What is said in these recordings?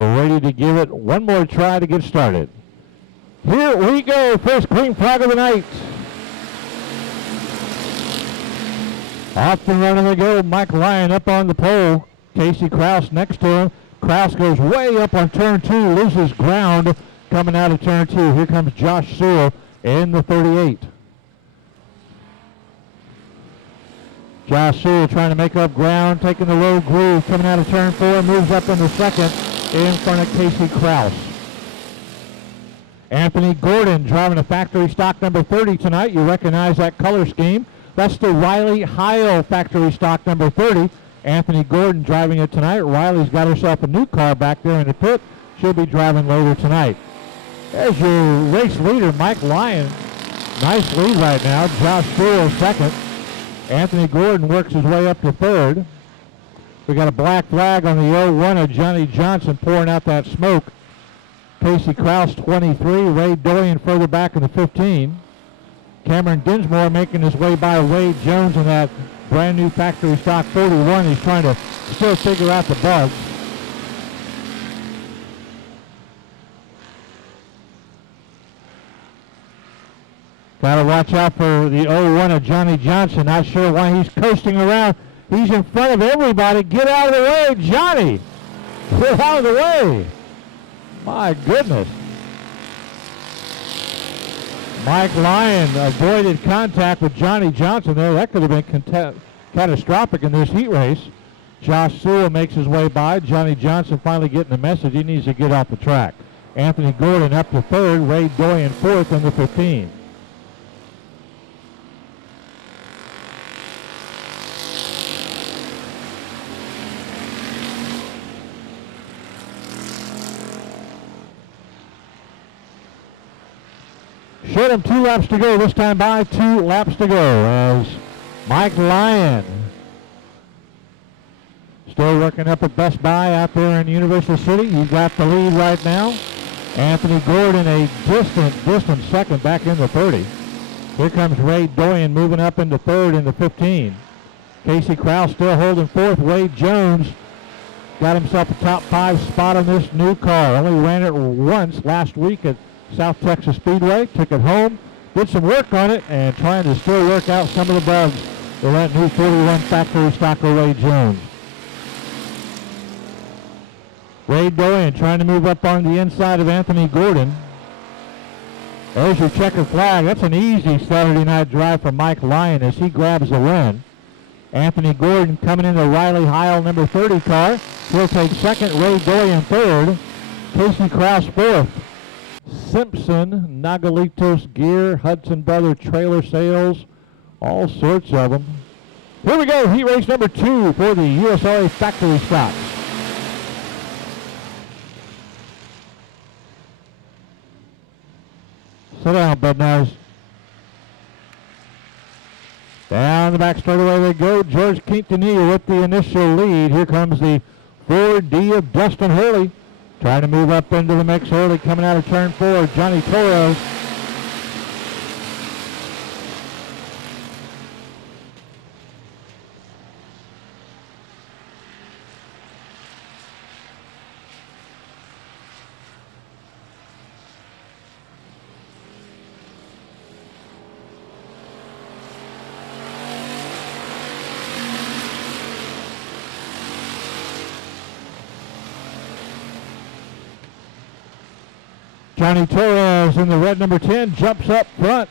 Ready to give it one more try to get started. Here we go, first green flag of the night. Off and running they go, Mike Lyon up on the pole. Casey Kraus next to him. Kraus goes way up on turn 2, loses ground coming out of turn 2. Here comes Josh Sewell in the 38. Josh Sewell trying to make up ground, taking the low groove coming out of turn 4, moves up in the second in front of Casey Kraus. Anthony Gordon driving a factory stock number 30 tonight. You recognize that color scheme. That's the Riley Heil factory stock number 30. Anthony Gordon driving it tonight. Riley's got herself a new car back there in the pit. She'll be driving later tonight. There's your race leader, Mike Lyon. Nice lead right now. Josh Sewell second. Anthony Gordon works his way up to third. We got a black flag on the 01 of Johnny Johnson pouring out that smoke. Casey Kraus 23, Ray Dorian further back in the 15. Cameron Dinsmore making his way by Wade Jones in that brand new factory stock 41. He's trying to still figure out the bugs. Got to watch out for the 01 of Johnny Johnson. Not sure why he's coasting around. He's in front of everybody. Get out of the way, Johnny. Get out of the way. My goodness. Mike Lyon avoided contact with Johnny Johnson there. That could have been catastrophic in this heat race. Josh Sewell makes his way by. Johnny Johnson finally getting the message. He needs to get off the track. Anthony Gordon up to third. Ray Dorian fourth in the 15. Showed him 2 laps to go. This time by 2 laps to go as Mike Lyon still working up at Best Buy out there in Universal City. He's got the lead right now. Anthony Gordon a distant second back in the 30. Here comes Ray Dorian moving up into third in the 15. Casey Kraus still holding fourth. Wade Jones got himself a top 5 spot on this new car. Only ran it once last week at South Texas Speedway. Took it home, did some work on it, and trying to still work out some of the bugs with that new 41 factory stock of Ray Jones. Ray Dorian trying to move up on the inside of Anthony Gordon. There's your checkered flag. That's an easy Saturday night drive for Mike Lyon as he grabs the win. Anthony Gordon coming in the Riley Heil number 30 car. He'll take second. Ray Dorian third. Casey Kraus fourth. Simpson, Nagalitos Gear, Hudson Brother Trailer Sales, all sorts of them. Here we go, heat race number 2 for the USRA factory stocks. Sit down, Bednarz. Down the back straightaway they go. George Quintanilla with the initial lead. Here comes the 4D of Dustin Hurley. Trying to move up into the mix early, coming out of turn 4, Johnny Torres. Johnny Torres in the red number 10 jumps up front,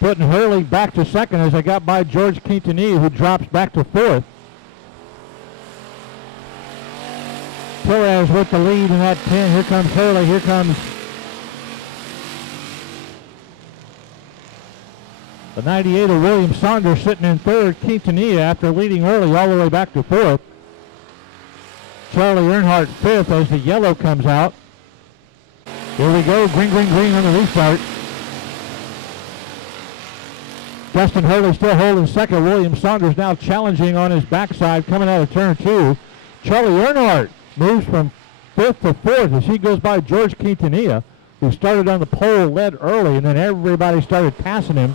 putting Hurley back to second as they got by George Quintanilla, who drops back to fourth. Torres with the lead in that 10. Here comes Hurley. Here comes the 98 of William Saunders sitting in third. Quintanilla after leading early all the way back to fourth. Charlie Earnhardt fifth as the yellow comes out. Here we go, green, green, green on the restart. Dustin Hurley still holding second. William Saunders now challenging on his backside coming out of turn 2. Charlie Earnhardt moves from 5th to 4th as he goes by George Quintanilla, who started on the pole, led early, and then everybody started passing him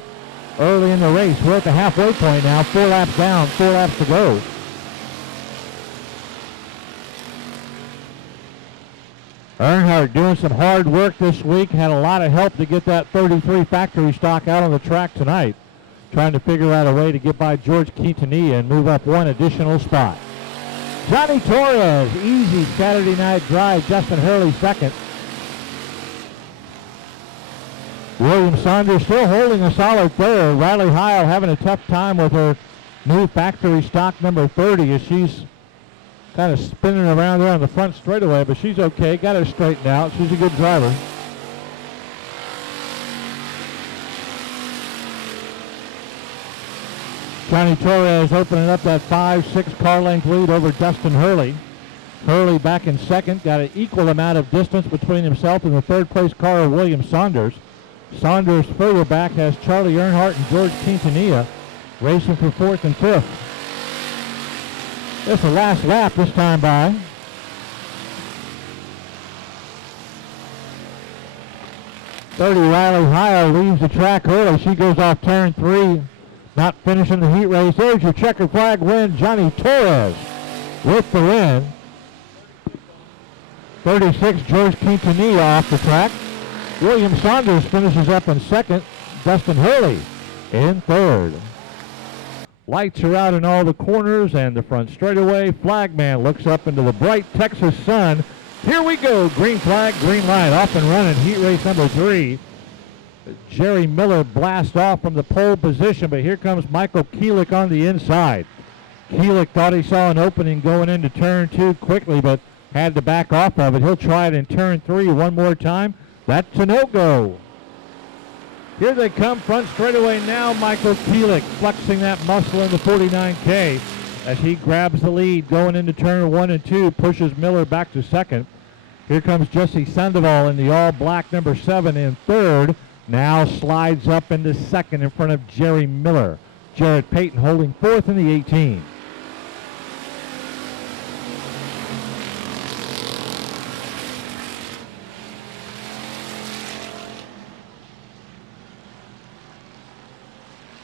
early in the race. We're at the halfway point now, 4 laps down, 4 laps to go. Earnhardt doing some hard work this week. Had a lot of help to get that 33 factory stock out on the track tonight. Trying to figure out a way to get by George Quintanilla and move up one additional spot. Johnny Torres, easy Saturday night drive. Justin Hurley second. William Saunders still holding a solid third. Riley Heil having a tough time with her new factory stock number 30 as she's kind of spinning around there on the front straightaway, but she's okay. Got her straightened out. She's a good driver. Johnny Torres opening up that 5-6 car length lead over Dustin Hurley. Hurley back in second, got an equal amount of distance between himself and the third place car of William Saunders. Saunders further back has Charlie Earnhardt and George Quintanilla racing for fourth and fifth. That's the last lap this time by. Riley Heil leaves the track early. She goes off turn 3. Not finishing the heat race. There's your checkered flag win. Johnny Torres with the win. 36, George Quintanilla off the track. William Saunders finishes up in second. Dustin Hurley in third. Lights are out in all the corners and the front straightaway. Flagman looks up into the bright Texas sun. Here we go. Green flag, green light. Off and running. Heat race number 3. Jerry Miller blasts off from the pole position, but here comes Michael Keelik on the inside. Keelik thought he saw an opening going into turn 2 quickly, but had to back off of it. He'll try it in turn 3 one more time. That's a no-go. Here they come, front straightaway now. Michael Keelik flexing that muscle in the 49K as he grabs the lead going into turn 1 and 2, pushes Miller back to second. Here comes Jesse Sandoval in the all-black number 7 in third. Now slides up into second in front of Jerry Miller. Jarrett Payton holding fourth in the 18.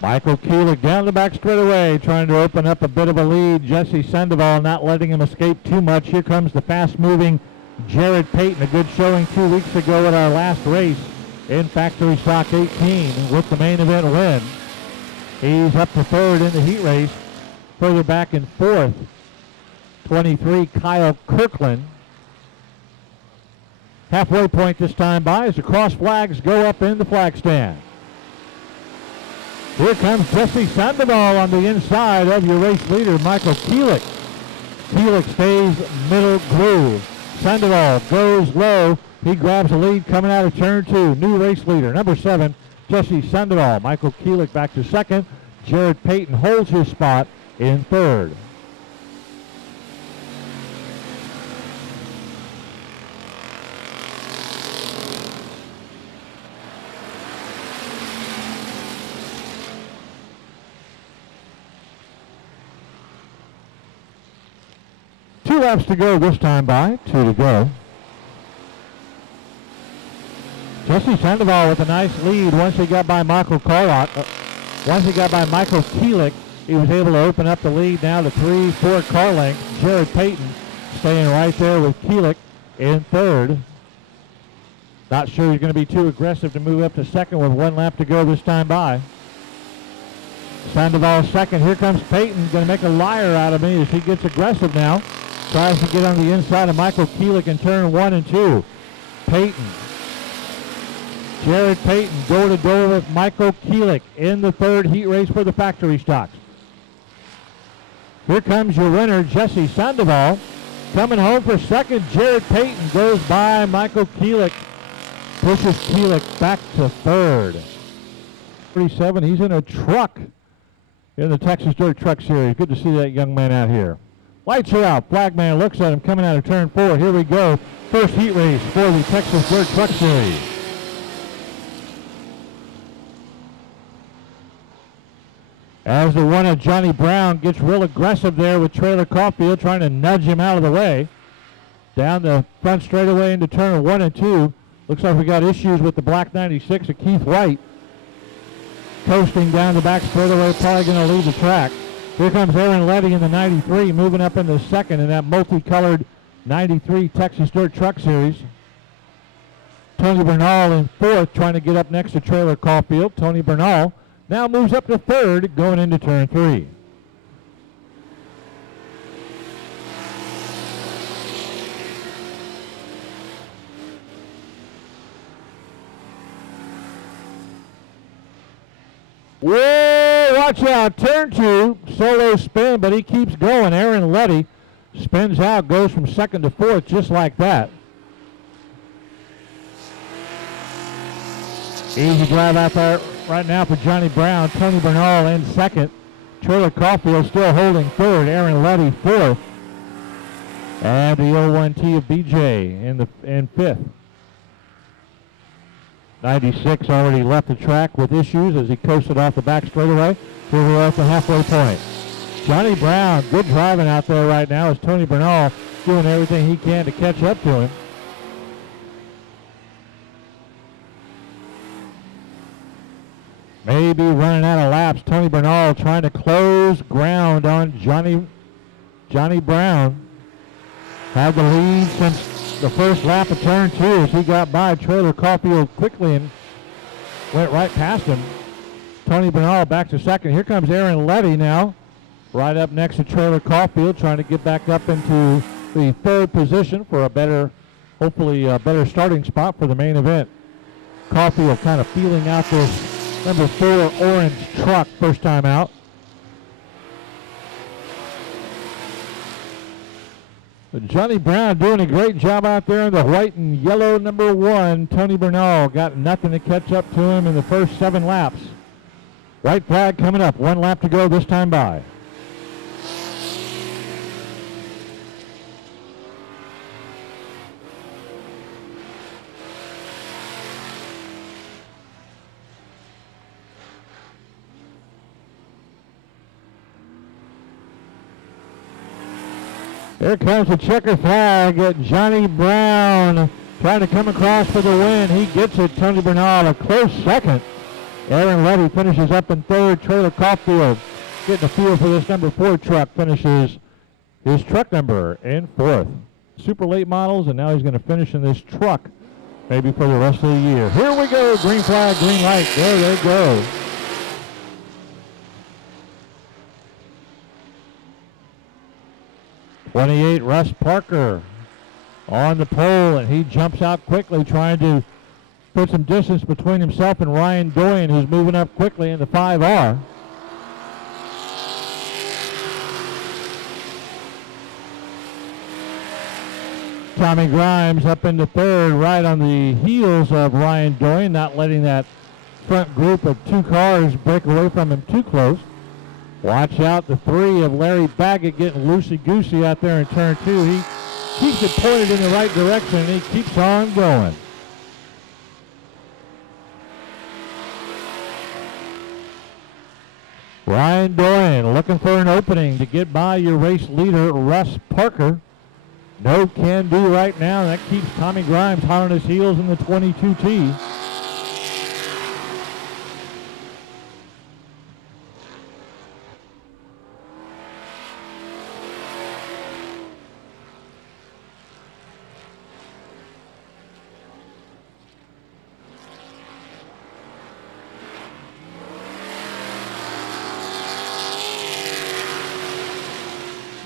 Michael Keelik down the back straightaway, trying to open up a bit of a lead. Jesse Sandoval not letting him escape too much. Here comes the fast-moving Jarrett Payton, a good showing 2 weeks ago at our last race in Factory Stock 18 with the main event win. He's up to third in the heat race. Further back in fourth, 23, Kyle Kirkland. Halfway point this time by as the cross flags go up in the flag stand. Here comes Jesse Sandoval on the inside of your race leader, Michael Keelik. Keelik stays middle groove. Sandoval goes low. He grabs the lead coming out of turn 2. New race leader, number 7, Jesse Sandoval. Michael Keelik back to second. Jarrett Payton holds his spot in third. Two laps to go this time by, 2 to go. Jesse Sandoval with a nice lead once he got by Michael Keelik. He was able to open up the lead now to 3-4 car lengths. Jarrett Payton staying right there with Keelik in third. Not sure he's going to be too aggressive to move up to second with 1 lap to go this time by. Sandoval second. Here comes Payton. Going to make a liar out of me as he gets aggressive now. Tries to get on the inside of Michael Keelik in turn 1 and 2. Payton. Jarrett Payton door-to-door with Michael Keelik in the third heat race for the factory stocks. Here comes your winner, Jesse Sandoval. Coming home for second, Jarrett Payton goes by Michael Keelik. Pushes Keelik back to third. 37, he's in a truck in the Texas Dirt Truck Series. Good to see that young man out here. Lights are out. Flagman looks at him coming out of turn 4. Here we go. First heat race for the Texas Dirt Truck Series. As the one of Johnny Brown gets real aggressive there with Trailer Caulfield trying to nudge him out of the way. Down the front straightaway into turn 1 and 2. Looks like we got issues with the black 96 of Keith White. Coasting down the back straightaway, probably going to lead the track. Here comes Aaron Letty in the 93, moving up into second in that multicolored 93 Texas Dirt Truck Series. Tony Bernal in fourth, trying to get up next to Trailer Caulfield. Tony Bernal now moves up to third, going into turn 3. Whoa, watch out, turn 2, solo spin, but he keeps going. Aaron Letty spins out, goes from second to fourth, just like that. Easy drive out there right now for Johnny Brown. Tony Bernal in second. Trailer Caulfield still holding third. Aaron Letty fourth. And the 01T of BJ in fifth. 96 already left the track with issues as he coasted off the back straightaway. Here we are at the halfway point. Johnny Brown, good driving out there right now as Tony Bernal doing everything he can to catch up to him. Maybe running out of laps. Tony Bernal trying to close ground on Johnny Brown. Had the lead since the first lap of turn 2 as he got by Trailer Caulfield quickly and went right past him. Tony Bernal back to second. Here comes Aaron Letty now, right up next to Trailer Caulfield, trying to get back up into the third position for a better, hopefully a better starting spot for the main event. Caulfield kind of feeling out this number 4 orange truck first time out. Johnny Brown doing a great job out there in the white and yellow number 1. Tony Bernal got nothing to catch up to him in the first 7 laps. White flag coming up. 1 lap to go this time by. Here comes the checker flag. Johnny Brown trying to come across for the win. He gets it. Tony Bernal a close second. Aaron Letty finishes up in third. Trailer Caulfield getting a feel for this number 4 truck. Finishes his truck number in fourth. Super late models, and now he's going to finish in this truck maybe for the rest of the year. Here we go. Green flag, green light. There they go. '28 Russ Parker on the pole, and he jumps out quickly trying to put some distance between himself and Ryan Doyen, who's moving up quickly in the 5R. Tommy Grimes up into third, right on the heels of Ryan Doyen, not letting that front group of 2 cars break away from him too close. Watch out, the 3 of Larry Baggett getting loosey-goosey out there in turn 2. He keeps it pointed in the right direction, and he keeps on going. Ryan Doyen looking for an opening to get by your race leader, Russ Parker. No can do right now. That keeps Tommy Grimes hot on his heels in the 22T.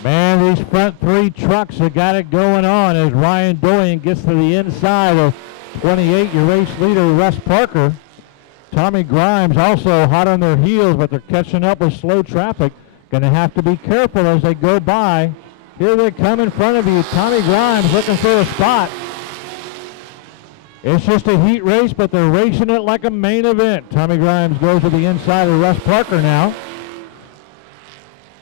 Man, these front 3 trucks have got it going on as Ryan Doyen gets to the inside of 28, your race leader, Russ Parker. Tommy Grimes also hot on their heels, but they're catching up with slow traffic. Going to have to be careful as they go by. Here they come in front of you. Tommy Grimes looking for a spot. It's just a heat race, but they're racing it like a main event. Tommy Grimes goes to the inside of Russ Parker now.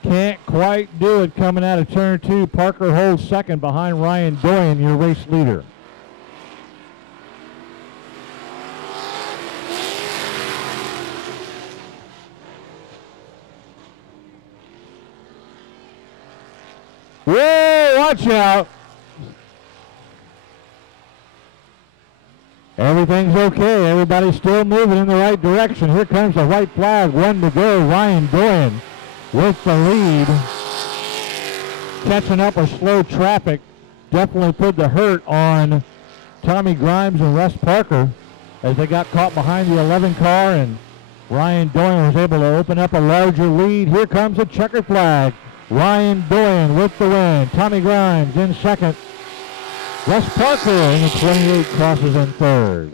Can't quite do it coming out of turn 2. Parker holds second behind Ryan Doyen, your race leader. Whoa, watch out. Everything's okay. Everybody's still moving in the right direction. Here comes the white flag. 1 to go. Ryan Doyen with the lead. Catching up with slow traffic. Definitely put the hurt on Tommy Grimes and Russ Parker as they got caught behind the 11 car, and Ryan Doyen was able to open up a larger lead. Here comes a checkered flag. Ryan Doyen with the win. Tommy Grimes in second. Russ Parker in the 28 crosses in third.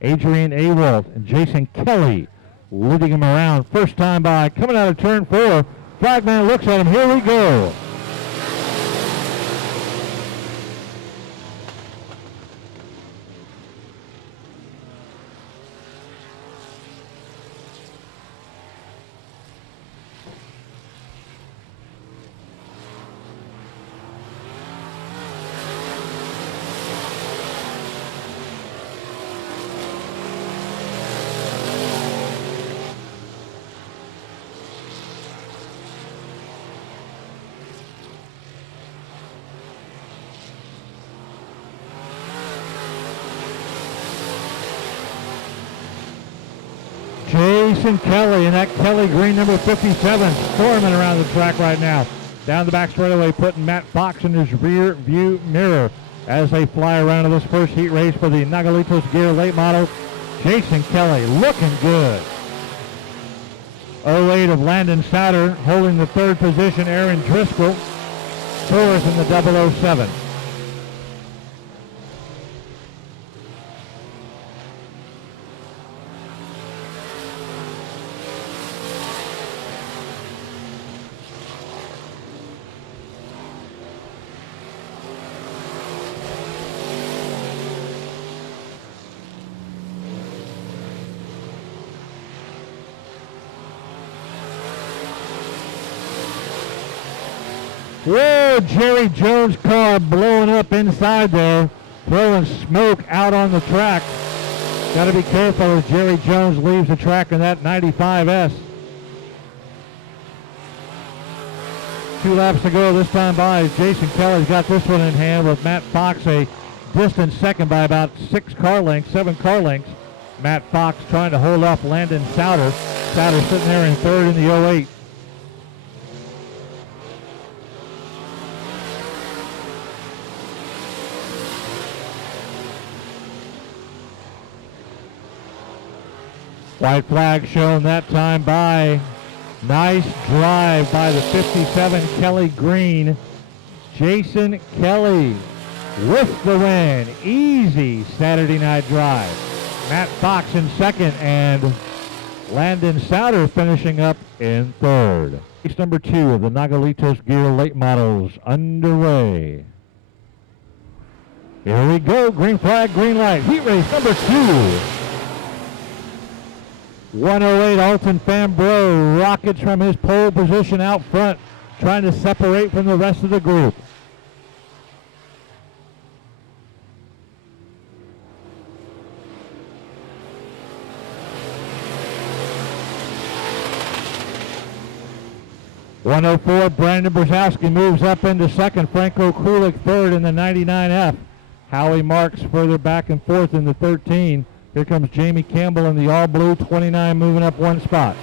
Adrian Awalt and Jason Kelly leading him around. First time by, coming out of turn 4. Flagman looks at him. Here we go. Jason Kelly and that Kelly green number 57 storming around the track right now. Down the back straightaway, putting Matt Fox in his rear view mirror as they fly around to this first heat race for the Nagalitos Gear late model. Jason Kelly looking good. 08 of Landon Souter holding the third position. Aaron Driscoll fourth in the 007. Whoa, Jerry Jones' car blowing up inside there, throwing smoke out on the track. Got to be careful as Jerry Jones leaves the track in that 95S. 2 laps to go this time by. Jason Kelly's got this one in hand with Matt Fox a distant second by about 7 car lengths. Matt Fox trying to hold off Landon Souter. Souter sitting there in third in the 08. White flag shown that time by. Nice drive by the 57 Kelly Green. Jason Kelly with the win. Easy Saturday night drive. Matt Fox in second and Landon Souter finishing up in third. Race number 2 of the Nagalitos Gear late models underway. Here we go. Green flag, green light. Heat race number 2. 108 Alton Fambreau rockets from his pole position out front, trying to separate from the rest of the group. .104 Brandon Brzezowski moves up into second. Franco Kulik third in the 99F. Howie Marks further back and forth in the 13. Here comes Jamie Campbell in the all-blue 29 moving up 1 spot.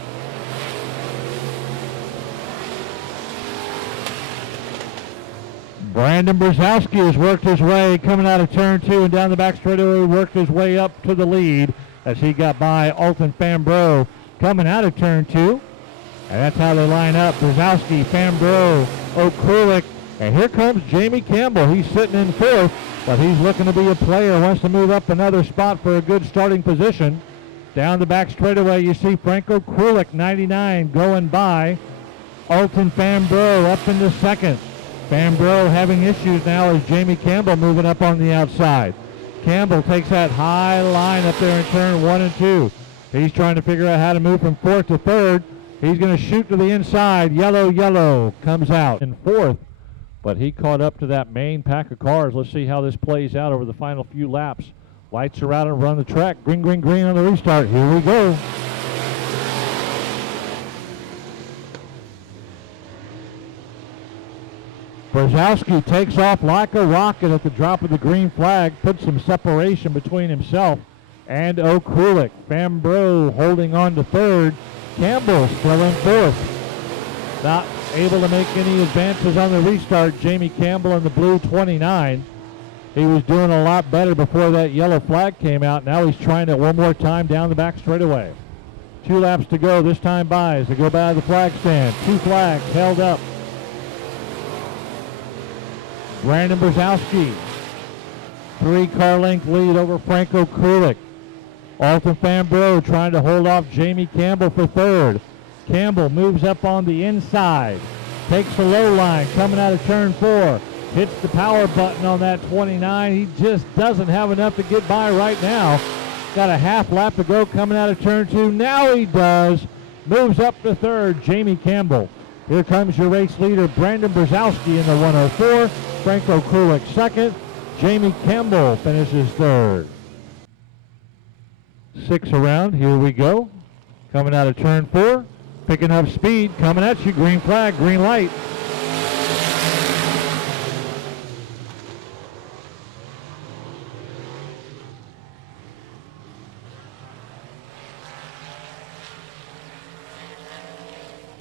Brandon Brzezowski has worked his way coming out of turn 2 and down the back straightaway, worked his way up to the lead as he got by Alton Fambreau coming out of turn 2. And that's how they line up. Brzezowski, Fambreau, Okulik, and here comes Jamie Campbell. He's sitting in fourth, but he's looking to be a player, wants to move up another spot for a good starting position. Down the back straightaway, you see Franco Kulik, 99, going by. Alton Fambreau up into second. Fambreau having issues now as Jamie Campbell moving up on the outside. Campbell takes that high line up there in turn 1 and 2. He's trying to figure out how to move from fourth to third. He's going to shoot to the inside. Yellow comes out in fourth. But he caught up to that main pack of cars. Let's see how this plays out over the final few laps. Lights are out and run the track. Green, green, green on the restart. Here we go. Brzezowski takes off like a rocket at the drop of the green flag, puts some separation between himself and Okulik. Fambreau holding on to third. Campbell still in fourth. Not able to make any advances on the restart. Jamie Campbell in the blue 29. He was doing a lot better before that yellow flag came out. Now he's trying it one more time down the back straightaway. 2 laps to go this time by as they go by the flag stand. 2 flags held up. Brandon Brzezowski, 3-car length lead over Franco Kulik. Alton Fambro trying to hold off Jamie Campbell for third. Campbell moves up on the inside, takes the low line coming out of turn 4, hits the power button on that 29. He just doesn't have enough to get by right now. Got a half lap to go coming out of turn 2. Now he does. Moves up to third, Jamie Campbell. Here comes your race leader, Brandon Brzezowski in the 104. Franco Kulik second. Jamie Campbell finishes third. 6 around, here we go. Coming out of turn 4, picking up speed, coming at you, green flag, green light.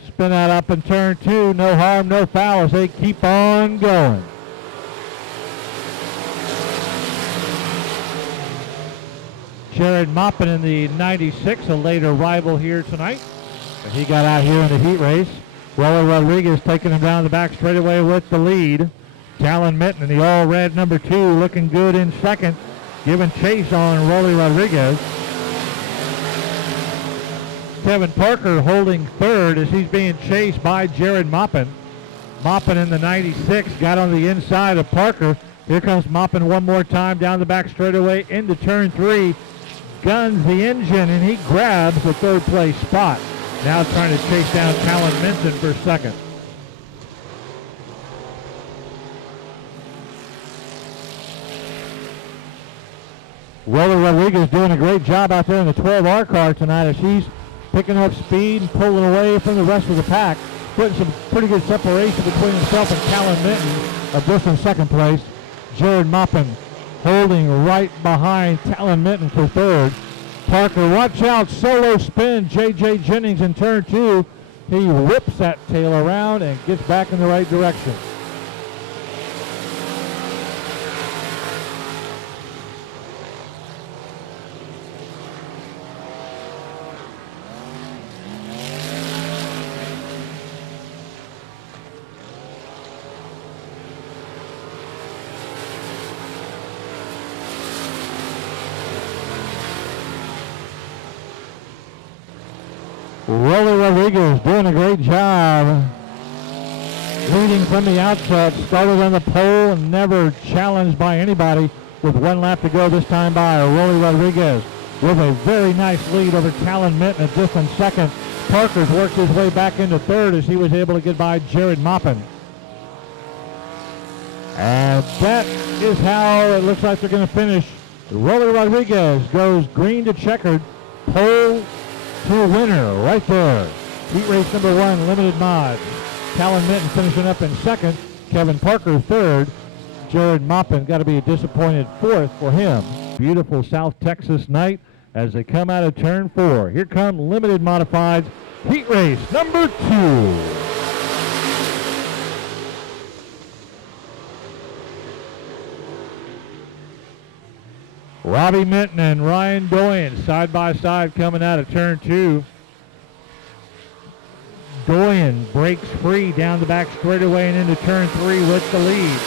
Spin out up in turn 2, no harm, no foul as they keep on going. Jared Moppin in the 96, a late arrival here tonight. He got out here in the heat race. Rolly Rodriguez taking him down the back straightaway with the lead. Talon Minton in the all-red number 2 looking good in second, giving chase on Rolly Rodriguez. Kevin Parker holding third as he's being chased by Jared Moppin. Moppin in the 96 got on the inside of Parker. Here comes Moppin one more time down the back straightaway into turn 3. Guns the engine and he grabs the third place spot. Now trying to chase down Talon Minton for second. Rolly Rodriguez doing a great job out there in the 12R car tonight as he's picking up speed and pulling away from the rest of the pack, putting some pretty good separation between himself and Talon Minton of this in second place. Jared Moppin holding right behind Talon Minton for third. Parker, watch out, solo spin, J.J. Jennings in turn 2. He whips that tail around and gets back in the right direction. Rolly Rodriguez doing a great job. Leading from the outset, started on the pole and never challenged by anybody with 1 lap to go this time by. Rolly Rodriguez with a very nice lead over Talon Minton at distant second. Parker's worked his way back into third as he was able to get by Jared Moppin. And that is how it looks like they're going to finish. Rolly Rodriguez goes green to checkered, pole to winner right there. Heat race number 1, limited mods. Talon Minton finishing up in second. Kevin Parker third. Jared Moppin got to be a disappointed fourth for him. Beautiful South Texas night as they come out of turn 4. Here come limited modifieds. Heat race number 2. Robbie Minton and Ryan Doyen side by side coming out of turn 2. Doyen breaks free down the back straightaway and into turn 3 with the lead.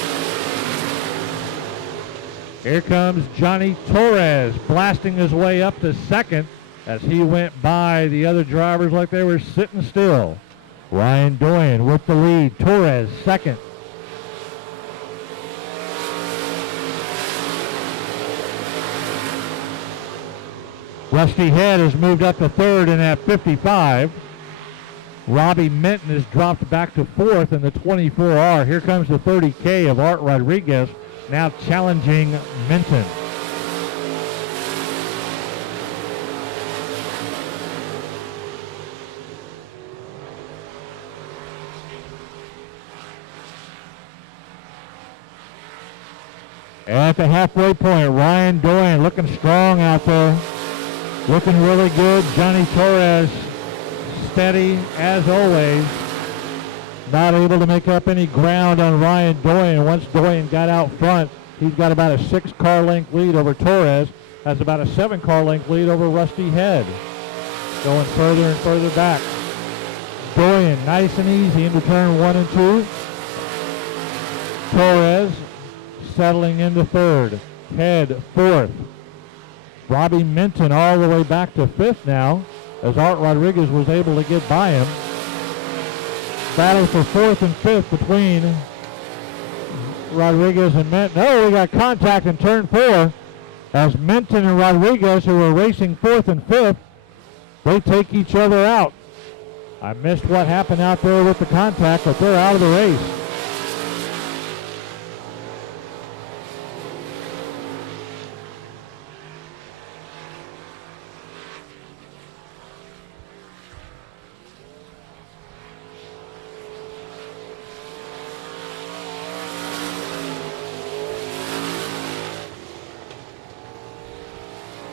Here comes Johnny Torres blasting his way up to second as he went by the other drivers like they were sitting still. Ryan Doyen with the lead. Torres second. Rusty Head has moved up to third in that 55. Robbie Minton has dropped back to fourth in the 24R. Here comes the 30K of Art Rodriguez, now challenging Minton. At the halfway point, Ryan Doyen looking strong out there. Looking really good. Johnny Torres steady as always. Not able to make up any ground on Ryan Doyen. Once Doyen got out front, He's got about a 6-car length lead over Torres. Has about a 7-car length lead over Rusty Head. Going further and further back. Doyen, nice and easy into turn 1 and 2. Torres settling into third. Head fourth. Robbie Minton all the way back to fifth now, as Art Rodriguez was able to get by him. Battle for fourth and fifth between Rodriguez and Minton. Oh, we got contact in turn 4 as Minton and Rodriguez, who were racing fourth and fifth, they take each other out. I missed what happened out there with the contact, but they're out of the race.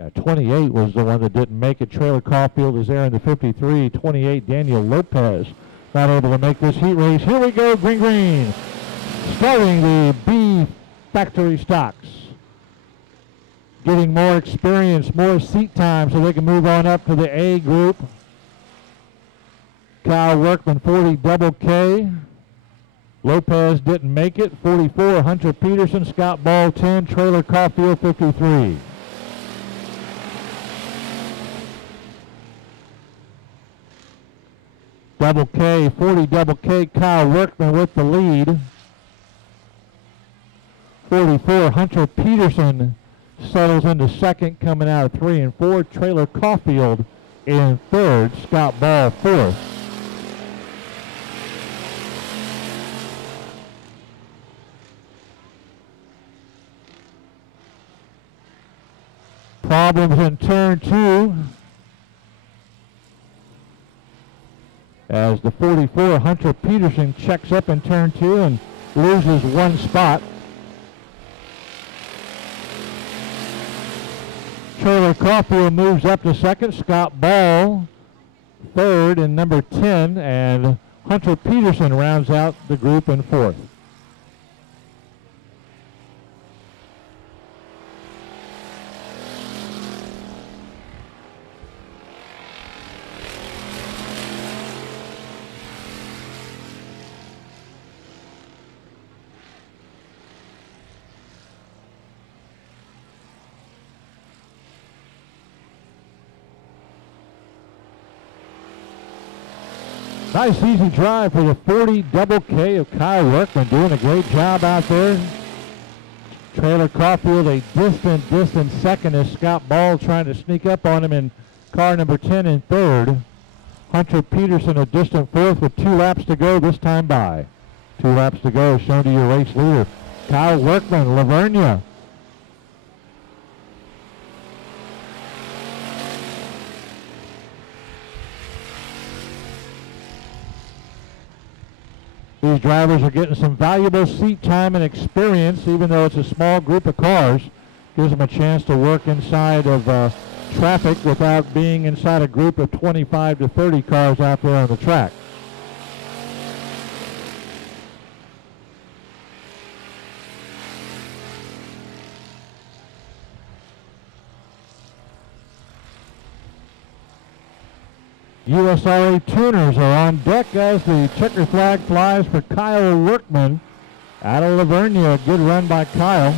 Yeah, 28 was the one that didn't make it. Trailer Caulfield is there in the 53. 28, Daniel Lopez, not able to make this heat race. Here we go, green. Starting the B factory stocks. Getting more experience, more seat time so they can move on up to the A group. Kyle Workman, 40, Double K. Lopez didn't make it. 44, Hunter Peterson. Scott Ball, 10. Trailer Caulfield, 53. Double K, 40 Double K, Kyle Workman with the lead. 44, Hunter Peterson settles into second, coming out of 3 and 4. Trailer Caulfield in third, Scott Ball fourth. Problems in turn 2. As the 44, Hunter Peterson, checks up in turn 2 and loses 1 spot. Trailer Caulfield moves up to second. Scott Ball third in number 10, and Hunter Peterson rounds out the group in fourth. Nice easy drive for the 40 Double K of Kyle Workman, doing a great job out there. Trailer Caulfield a distant second as Scott Ball trying to sneak up on him in car number 10 in third. Hunter Peterson a distant fourth with 2 laps to go this time by. 2 laps to go, shown to your race leader. Kyle Workman, Lavernia. These drivers are getting some valuable seat time and experience, even though it's a small group of cars. Gives them a chance to work inside of traffic without being inside a group of 25 to 30 cars out there on the track. USRA tuners are on deck as the checker flag flies for Kyle Workman out of Lavernia. Good run by Kyle.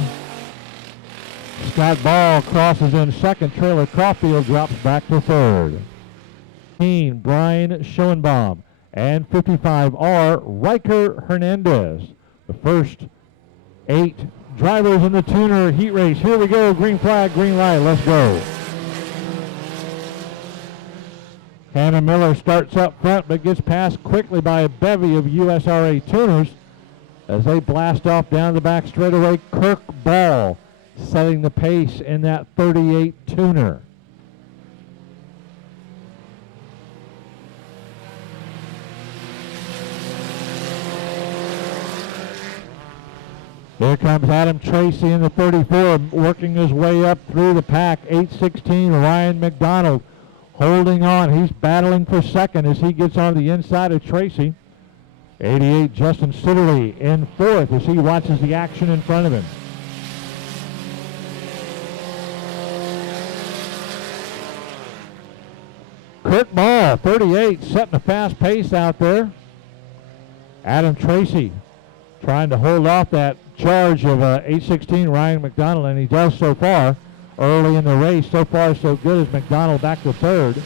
Scott Ball crosses in second. Trailer Caulfield drops back to third. Brian Schoenbaum and 55R Riker Hernandez. The first 8 drivers in the tuner heat race. Here we go. Green flag, green light. Let's go. Hannah Miller starts up front but gets passed quickly by a bevy of USRA tuners as they blast off down the back straightaway. Kirk Ball setting the pace in that 38 tuner. Here comes Adam Tracy in the 34, working his way up through the pack. 816 Ryan McDonald holding on. He's battling for second as he gets on the inside of Tracy. 88 Justin Sitterly in fourth as he watches the action in front of him. Kurt Ball, 38, setting a fast pace out there. Adam Tracy trying to hold off that charge of 816 Ryan McDonald, and he does so far early in the race. So far, so good as McDonald back to third.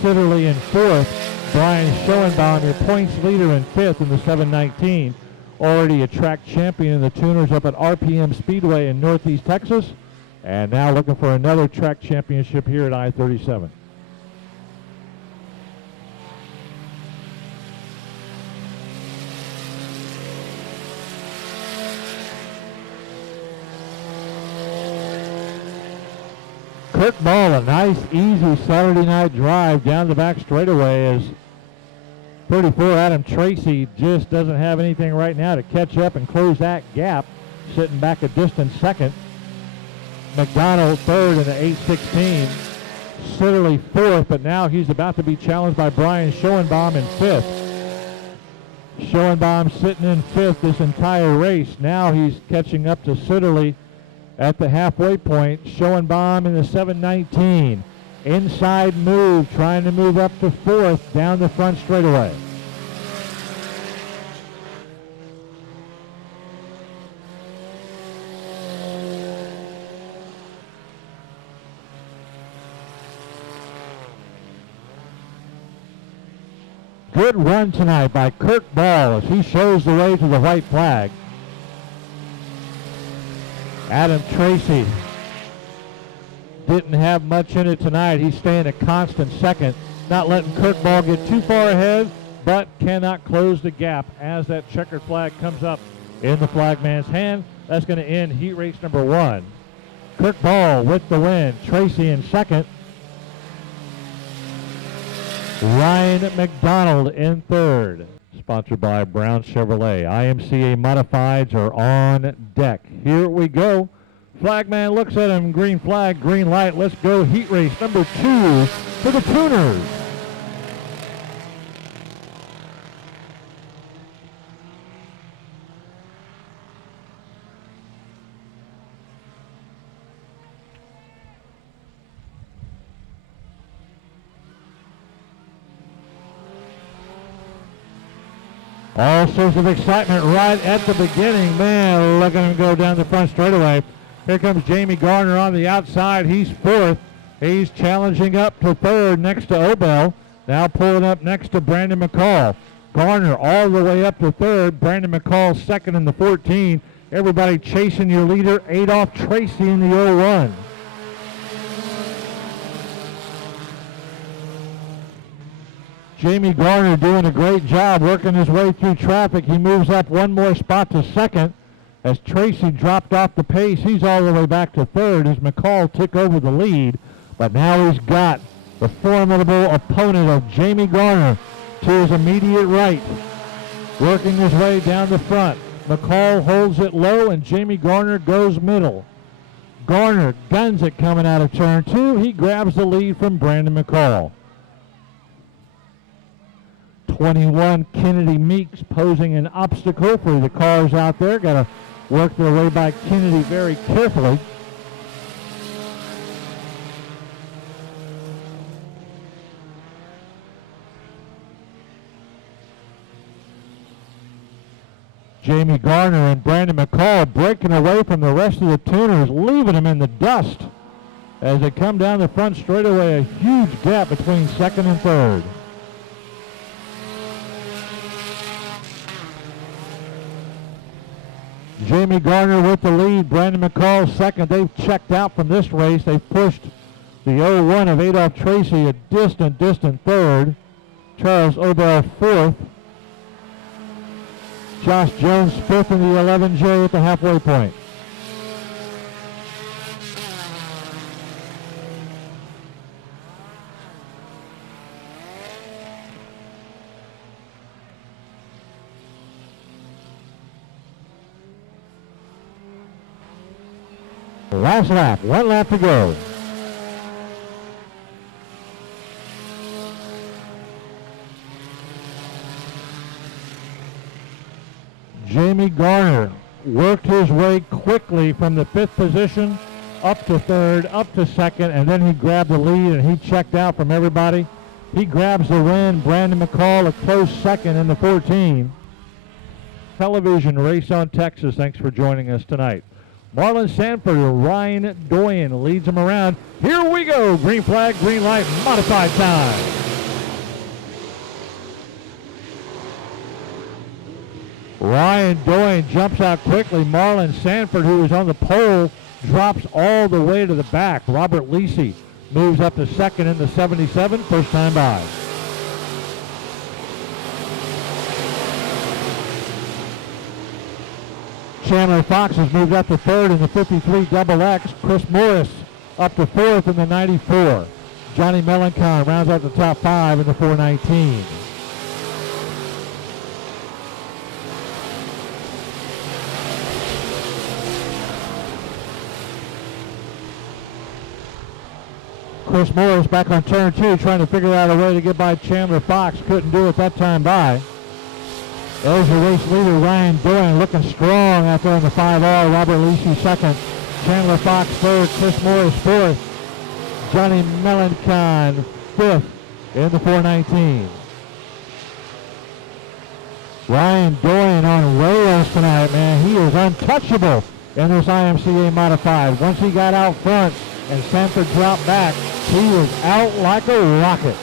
Sitterly in fourth. Brian Schoenbaum, your points leader, in fifth in the 719. Already a track champion in the tuners up at RPM Speedway in Northeast Texas. And now looking for another track championship here at I-37. Kurt Ball, a nice, easy Saturday night drive down the back straightaway as 34 Adam Tracy just doesn't have anything right now to catch up and close that gap, sitting back a distant second. McDonald third in the 816. Sitterly fourth, but now he's about to be challenged by Brian Schoenbaum in fifth. Schoenbaum sitting in fifth this entire race. Now he's catching up to Sitterly at the halfway point. Schoenbaum in the 719. Inside move, trying to move up to fourth down the front straightaway. Good run tonight by Kurt Ball as he shows the way to the white flag. Adam Tracy didn't have much in it tonight. He's staying a constant second, not letting Kurt Ball get too far ahead, but cannot close the gap as that checkered flag comes up in the flagman's hand. That's going to end heat race number one. Kurt Ball with the win. Tracy in second. Ryan McDonald in third. Sponsored by Brown Chevrolet. IMCA Modifieds are on deck. Here we go. Flagman looks at him. Green flag, green light. Let's go. Heat race number 2 for the tuners. All sorts of excitement right at the beginning. Man, look at him go down the front straightaway. Here comes Jamie Garner on the outside. He's fourth. He's challenging up to third next to Obel. Now pulling up next to Brandon McCall. Garner all the way up to third. Brandon McCall second in the 14. Everybody chasing your leader, Adolph Tracy in the 01. Jamie Garner doing a great job working his way through traffic. He moves up one more spot to second as Tracy dropped off the pace. He's all the way back to third as McCall took over the lead. But now he's got the formidable opponent of Jamie Garner to his immediate right, working his way down the front. McCall holds it low and Jamie Garner goes middle. Garner guns it coming out of turn 2. He grabs the lead from Brandon McCall. 21 Kennedy Meeks posing an obstacle for the cars out there. Got to work their way by Kennedy very carefully. Jamie Garner and Brandon McCall breaking away from the rest of the tuners, leaving them in the dust as they come down the front straightaway. A huge gap between second and third. Jamie Garner with the lead, Brandon McCall second. They've checked out from this race. They've pushed the 01 of Adolph Tracy a distant third. Charles Obel fourth. Josh Jones fifth in the 11J at the halfway point. Last lap, one lap to go. Jamie Garner worked his way quickly from the 5th position up to third, up to second, and then he grabbed the lead and he checked out from everybody. He grabs the win. Brandon McCall a close second in the 14. Television Race on Texas. Thanks for joining us tonight. Marlon Sanford or Ryan Doyen leads him around. Here we go. Green flag, green light, modified time. Ryan Doyen jumps out quickly. Marlon Sanford, who is on the pole, drops all the way to the back. Robert Lisi moves up to second in the 77, first time by. Chandler Fox has moved up to third in the 53 XX. Chris Morris up to fourth in the 94. Johnny Melencon rounds out the top five in the 419. Chris Morris back on turn two, trying to figure out a way to get by Chandler Fox. Couldn't do it that time by. There's the race leader, Ryan Doyen, looking strong out there in the 5R. Robert Lisi second. Chandler Fox third. Chris Morris fourth. Johnny Melencon fifth in the 419. Ryan Doyen on rails tonight, man. He is untouchable in this IMCA modified. Once he got out front and Sanford dropped back, he was out like a rocket.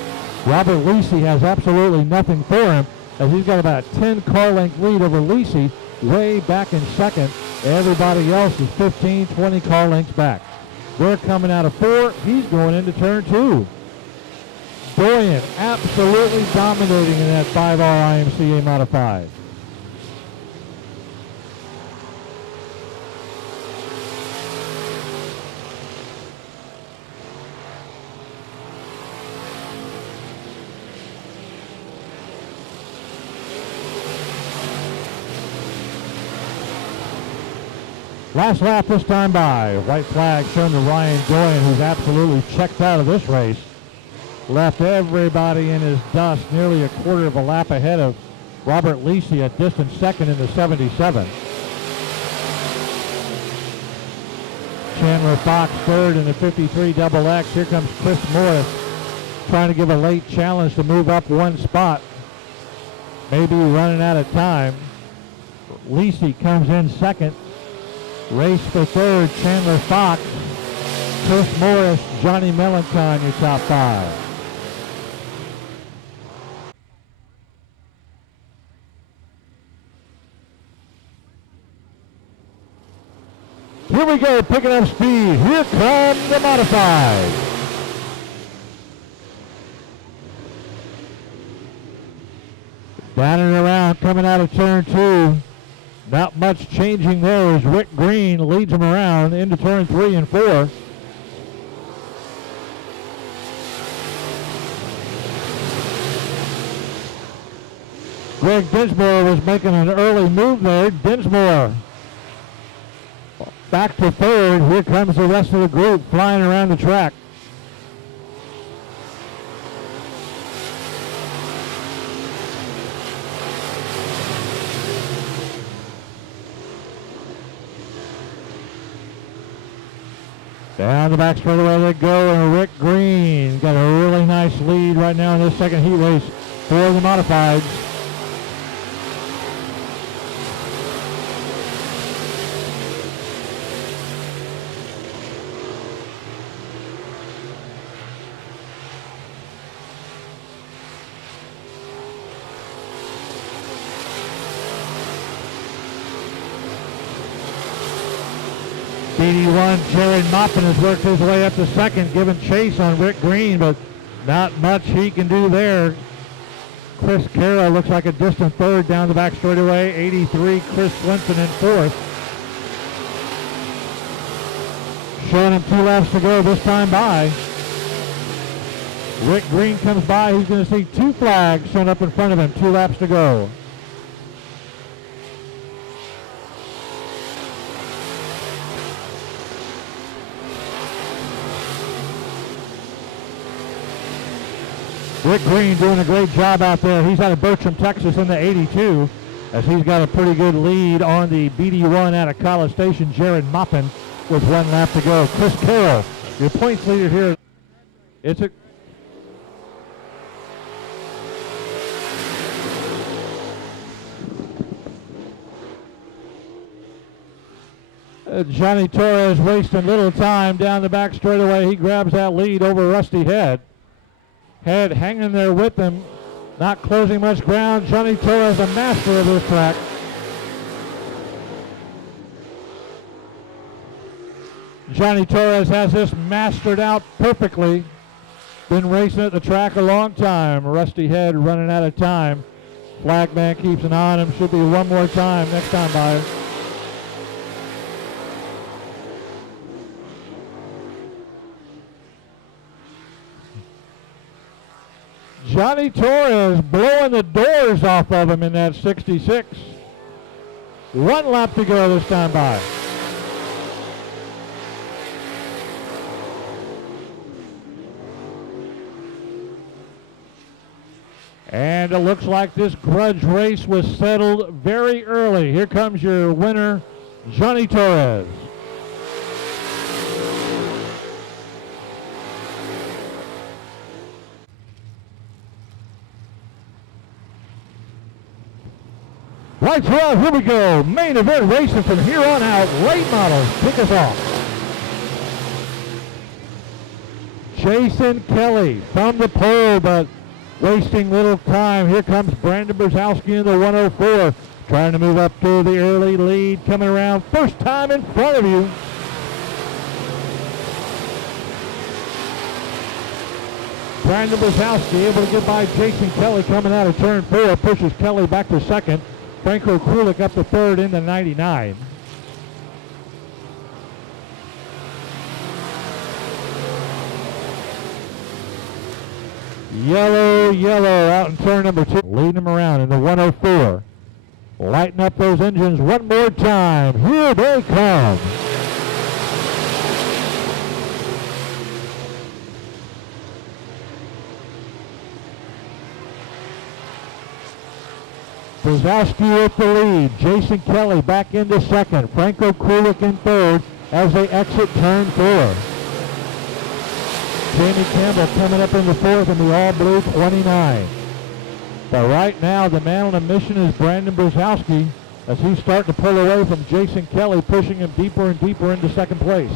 Robert Lisi has absolutely nothing for him, as he's got about a 10 car length lead over Lisi, way back in second. Everybody else is 15, 20 car lengths back. They're coming out of four. He's going into turn two. Doyen absolutely dominating in that 5R IMCA modified. Last lap this time by. White flag shown to Ryan Doyen, who's absolutely checked out of this race. Left everybody in his dust, nearly a quarter of a lap ahead of Robert Lisi, a distant second in the 77. Chandler Fox third in the 53 XX. Here comes Chris Morris trying to give a late challenge to move up one spot. Maybe running out of time. Lisi comes in second. Race for third, Chandler Fox, Chris Morris, Johnny Melencon, your top five. Here we go, picking up speed. Here come the modified. Down and around, coming out of turn two. Not much changing there as Rick Green leads him around into turn 3 and 4. Greg Dinsmore was making an early move there. Dinsmore back to third. Here comes the rest of the group flying around the track. Down the back straightaway they go, and Rick Green got a really nice lead right now in this second heat race for the modifieds. BD1, Jared Moppin has worked his way up to second, giving chase on Rick Green, but not much he can do there. Chris Carroll looks like a distant third down the back straightaway. 83, Chris Swinson in fourth. Showing him 2 laps to go this time by. Rick Green comes by. He's going to see 2 flags shown up in front of him. 2 laps to go. Rick Green doing a great job out there. He's out of Bertram, Texas in the 82, as he's got a pretty good lead on the BD1 out of College Station, Jared Moppin. with 1 lap to go. Chris Carroll, your points leader here. It's a Johnny Torres wasting little time down the back straightaway. He grabs that lead over Rusty Head. Head hanging there with him, not closing much ground. Johnny Torres, a master of this track. Johnny Torres has this mastered out perfectly. Been racing at the track a long time. Rusty Head running out of time. Flagman keeps an eye on him. Should be one more time next time by. Johnny Torres blowing the doors off of him in that 66. 1 lap to go this time by. And it looks like this grudge race was settled very early. Here comes your winner, Johnny Torres. Lights are out, here we go. Main event racing from here on out. Late models kick us off. Jason Kelly from the pole, but wasting little time. Here comes Brandon Brzezowski in the 104. Trying to move up to the early lead. Coming around first time in front of you. Brandon Brzezowski able to get by Jason Kelly coming out of turn 4. Pushes Kelly back to second. Franco Krulik up to third into 99. Yellow out in turn number 2. Leading him around in the 104. Lighten up those engines one more time. Here they come. Brzezowski with the lead. Jason Kelly back into second. Franco Krulik in third as they exit turn 4. Jamie Campbell coming up in the fourth in the all-blue 29. But right now, the man on a mission is Brandon Brzezowski as he's starting to pull away from Jason Kelly, pushing him deeper and deeper into second place.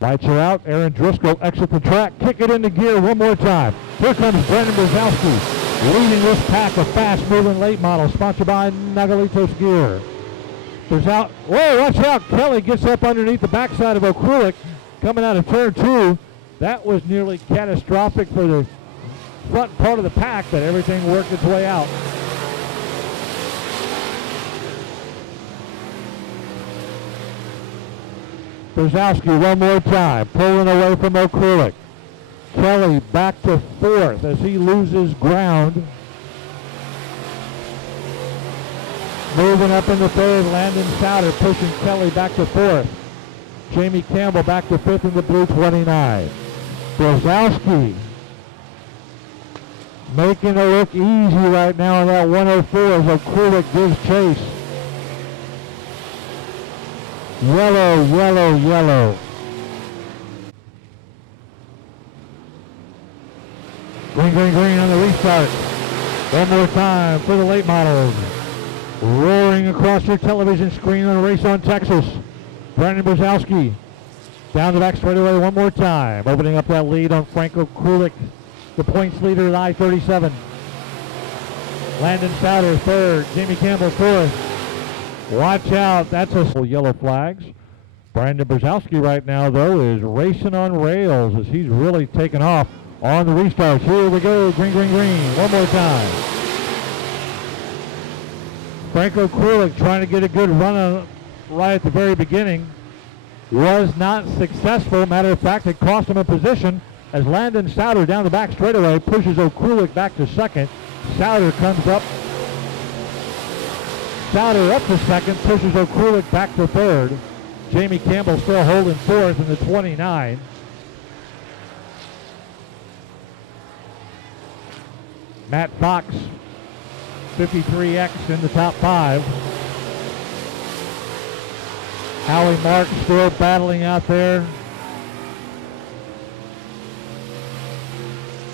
Lights are out. Aaron Driscoll exits the track. Kick it into gear one more time. Here comes Brandon Brzezowski leading this pack of fast-moving late models, sponsored by Nagalitos Gear. Whoa, watch out. Kelly gets up underneath the backside of O'Krulik coming out of turn 2. That was nearly catastrophic for the front part of the pack, but everything worked its way out. Brzezowski one more time, pulling away from O'Krulik. Kelly back to fourth as he loses ground. Moving up in the third, Landon Souter pushing Kelly back to fourth. Jamie Campbell back to fifth in the blue 29. Brzezowski making it look easy right now on that 104 as O'Krulik gives chase. Yellow. Green on the restart. One more time for the late models. Roaring across your television screen on Race on Texas. Brandon Brzezowski down the back straightaway one more time. Opening up that lead on Franco Krulik, the points leader at I-37. Landon Souter third. Jamie Campbell fourth. Watch out, that's a yellow flags. Brandon Brzezowski right now, though, is racing on rails as he's really taken off on the restarts. Here we go, green. One more time. Franco Krulik trying to get a good run on right at the very beginning. Was not successful. Matter of fact, it cost him a position as Landon Souter down the back straightaway pushes O'Krulik back to second. Souter comes up. Souter up to second, pushes O'Krulik back to third. Jamie Campbell still holding fourth in the 29. Matt Fox, 53X in the top 5. Howie Marks still battling out there,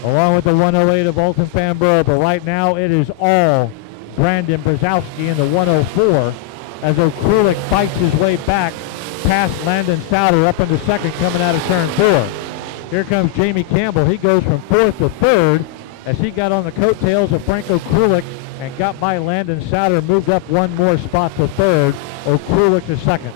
along with the 108 of Alton Fanbro, but right now it is all Brandon Brzezowski in the 104 as Okulik fights his way back past Landon Souter up into second coming out of turn 4. Here comes Jamie Campbell. He goes from 4th to 3rd as he got on the coattails of Frank Okulik and got by Landon Souter, moved up one more spot to 3rd. Okulik to 2nd.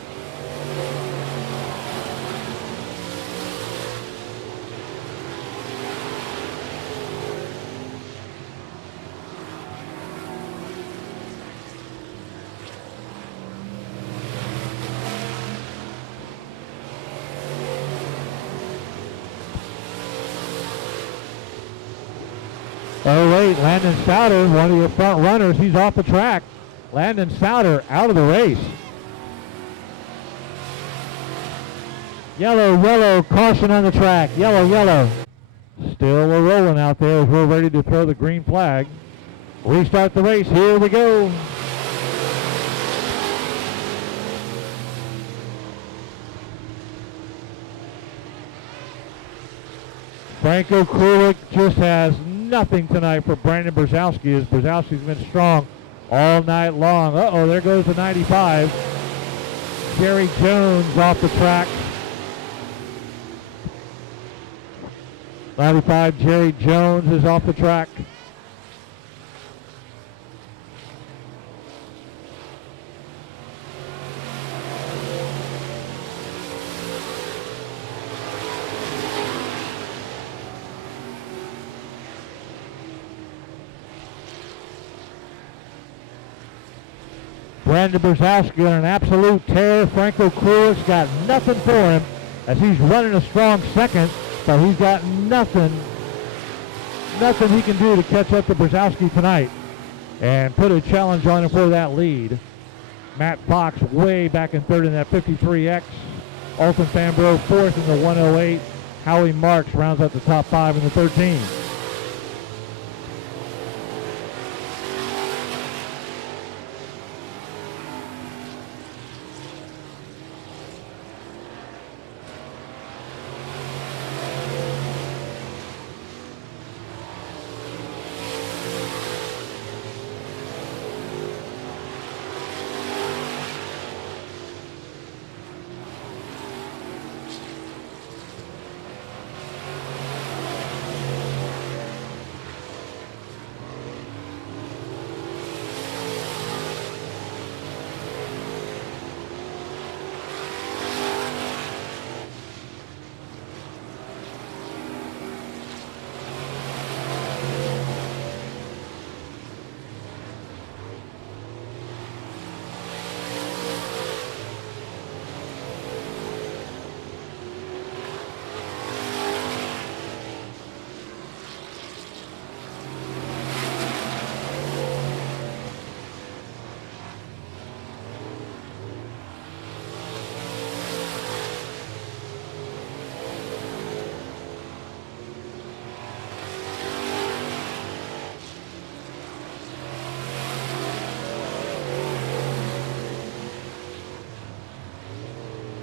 Oh wait, Landon Souter, one of your front runners, he's off the track. Landon Souter out of the race. Yellow, yellow, caution on the track. Yellow, yellow. Still we're rolling out there as we're ready to throw the green flag. Restart the race, here we go. Frank Okulik just has nothing tonight for Brandon Brzezowski, as Brzezowski's been strong all night long. Uh-oh, there goes the 95. Jerry Jones off the track. 95, Jerry Jones is off the track. Brandon Brzezowski on an absolute tear. Frank Okulik's got nothing for him as he's running a strong second, but he's got nothing he can do to catch up to Brzezowski tonight and put a challenge on him for that lead. Matt Fox way back in 3rd in that 53X. Alton Fanbro 4th in the 108. Howie Marks rounds out the top 5 in the 13.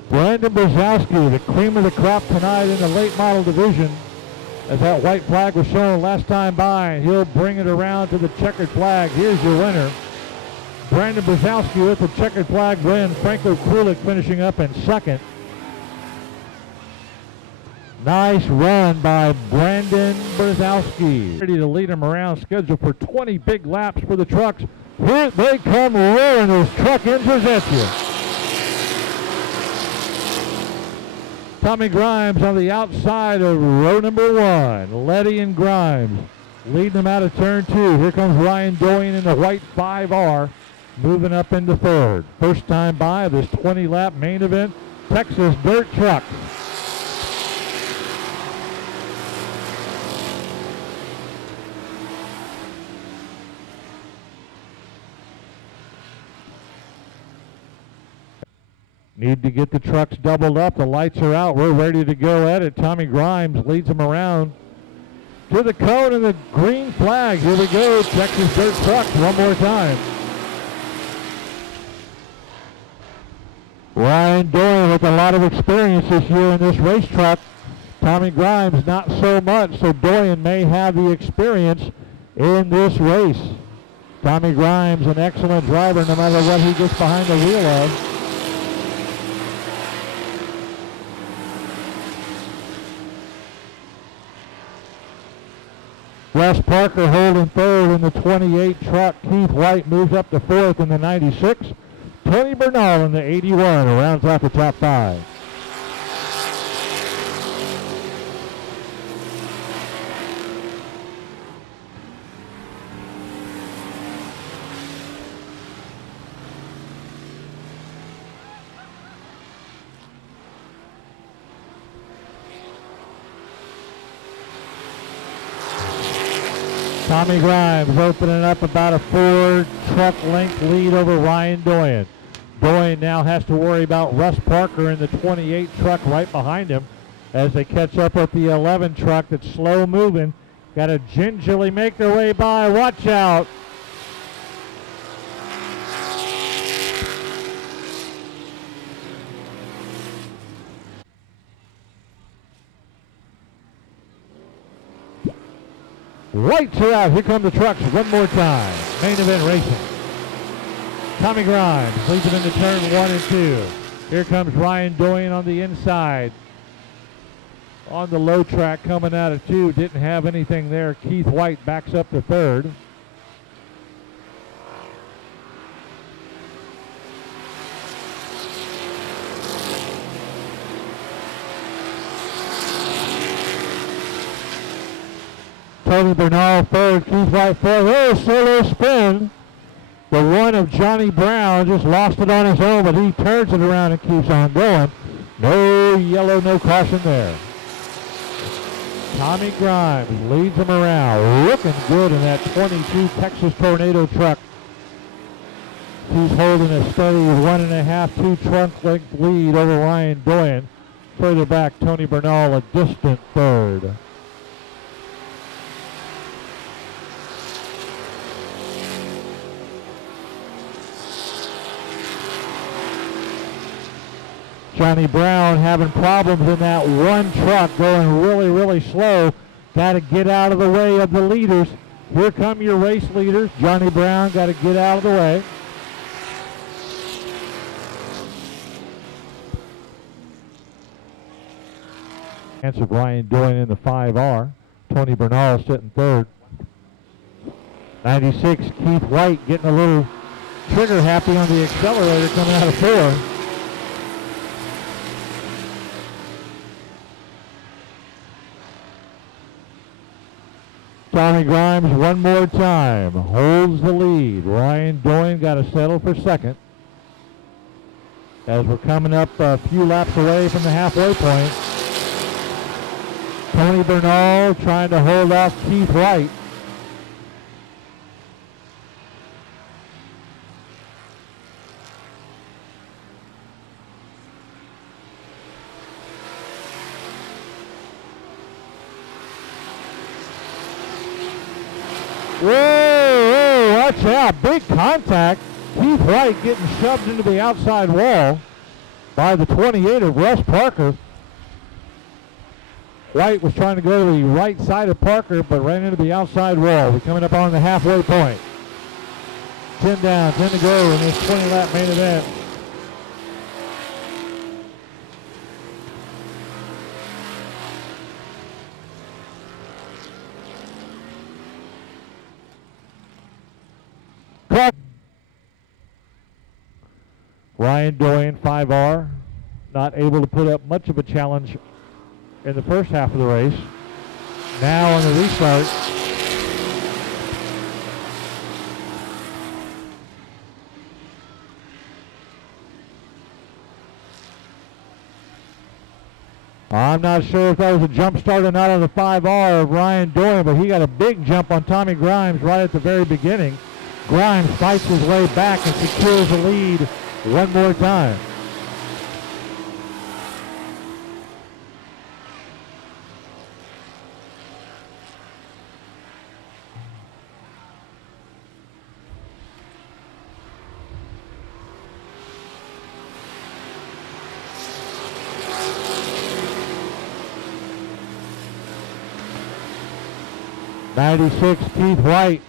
Brandon Brzezowski, the cream of the crop tonight in the late model division, as that white flag was shown last time by, and he'll bring it around to the checkered flag. Here's your winner, Brandon Brzezowski with the checkered flag win. Frank Okulik finishing up in 2nd. Nice run by Brandon Brzezowski. Ready to lead him around, scheduled for 20 big laps for the trucks. Here they come roaring, those truck engines at you. Tommy Grimes on the outside of row number 1. Letty and Grimes leading them out of turn 2. Here comes Ryan Doyen in the white 5R, moving up into 3rd. First time by this 20-lap main event Texas Dirt Truck. Need to get the trucks doubled up. The lights are out. We're ready to go at it. Tommy Grimes leads them around to the cone and the green flag. Here we go. Texas Dirt Trucks one more time. Ryan Doyle with a lot of experience this year in this race truck. Tommy Grimes not so much, so Doyen may have the experience in this race. Tommy Grimes, an excellent driver no matter what he gets behind the wheel of. Wes Parker holding third in the 28 truck. Keith White moves up to fourth in the 96. Tony Bernal in the 81 rounds out the top five. Tommy Grimes opening up about a 4-truck length lead over Ryan Doyen. Doyen now has to worry about Russ Parker in the 28 truck right behind him as they catch up with the 11 truck that's slow moving. Got to gingerly make their way by. Watch out. Lights are out. Here come the trucks one more time. Main event racing. Tommy Grimes leads it into turn 1 and 2. Here comes Ryan Doyen on the inside. On the low track coming out of 2. Didn't have anything there. Keith White backs up to third. Tony Bernal third, Keith White fourth. Oh, solo spin. The one of Johnny Brown just lost it on his own, but he turns it around and keeps on going. No yellow, no caution there. Tommy Grimes leads him around. Looking good in that 22 Texas Tornado truck. He's holding a steady 1.5, 2 trunk length lead over Ryan Doyen. Further back, Tony Bernal a distant third. Johnny Brown having problems in that one truck, going really, really slow. Got to get out of the way of the leaders. Here come your race leaders. Johnny Brown got to get out of the way. Answer Brian Doyen in the 5R. Tony Bernal sitting third. 96, Keith White getting a little trigger happy on the accelerator coming out of 4. Tommy Grimes one more time, holds the lead. Ryan Doyen got to settle for second. As we're coming up a few laps away from the halfway point. Tony Bernal trying to hold off Keith White. Whoa, watch out, big contact. Keith White getting shoved into the outside wall by the 28 of Russ Parker. White was trying to go to the right side of Parker, but ran into the outside wall. We're coming up on the halfway point. 10 down, 10 to go in this 20-lap main event. Ryan Doyen, 5R, not able to put up much of a challenge in the first half of the race. Now on the restart. I'm not sure if that was a jump start or not on the 5R of Ryan Doyen, but he got a big jump on Tommy Grimes right at the very beginning. Grimes fights his way back and secures the lead one more time. '96 Keith White.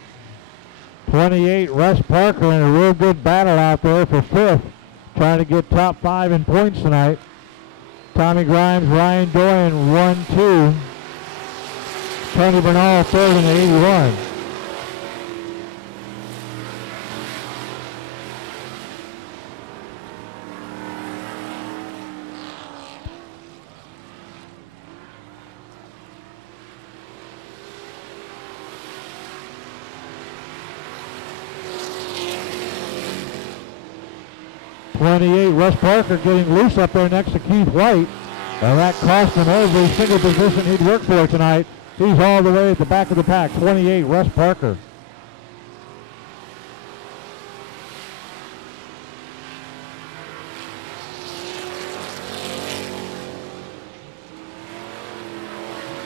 28 Russ Parker in a real good battle out there for fifth. Trying to get top 5 in points tonight. Tommy Grimes, Ryan Doyen, 1-2. Tony Bernal, third in the 81. Russ Parker getting loose up there next to Keith White. And that cost him every single position he'd worked for tonight. He's all the way at the back of the pack. 28, Russ Parker.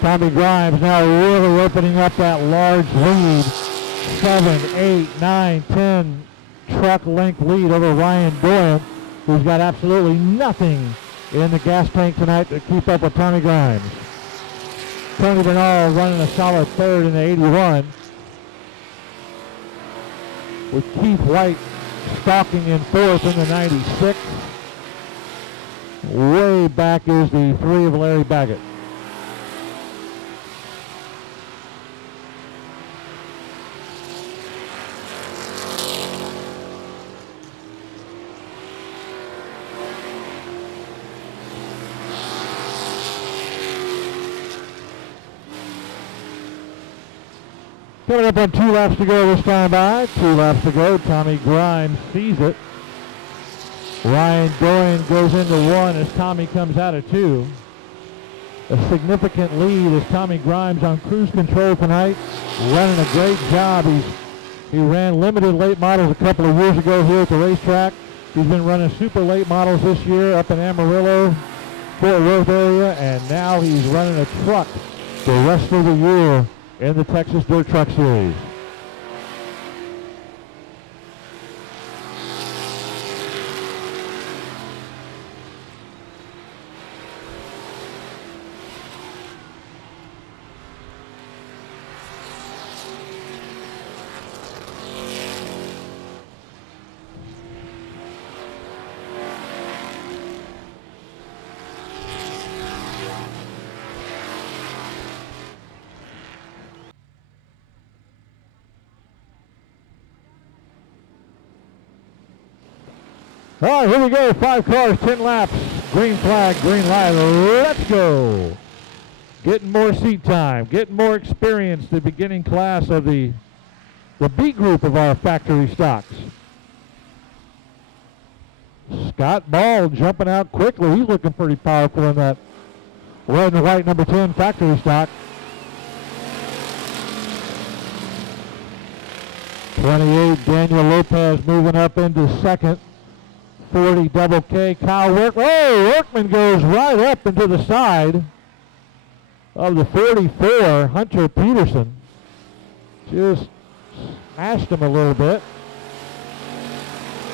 Tommy Grimes now really opening up that large lead. 7, 8, 9, 10 truck length lead over Ryan Doyen, who's got absolutely nothing in the gas tank tonight to keep up with Tommy Grimes. Tony Bernal running a solid third in the 81. With Keith White stalking in fourth in the 96. Way back is the 3 of Larry Baggett. Coming up on 2 laps to go this time by. 2 laps to go. Tommy Grimes sees it. Ryan Doyen goes into 1 as Tommy comes out of 2. A significant lead as Tommy Grimes on cruise control tonight. Running a great job. He ran limited late models a couple of years ago here at the racetrack. He's been running super late models this year up in Amarillo, Fort Worth area, and now he's running a truck the rest of the year in the Texas Dirt Truck Series. All right, here we go. 5 cars, 10 laps. Green flag, green light. Let's go. Getting more seat time, getting more experience. The beginning class of the B group of our factory stocks. Scott Ball jumping out quickly. He's looking pretty powerful in that red and white number 10 factory stock. 28, Daniel Lopez moving up into second. 40 double K, Kyle Workman. Oh, Workman goes right up into the side of the 44, Hunter Peterson. Just smashed him a little bit.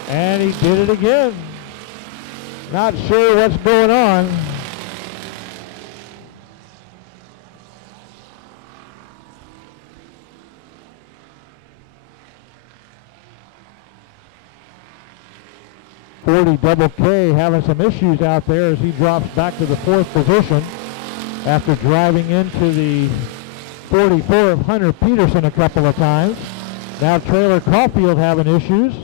And he did it again. Not sure what's going on. Double K having some issues out there as he drops back to the 4th position after driving into the 44 of Hunter Peterson a couple of times. Now Trailer Caulfield having issues.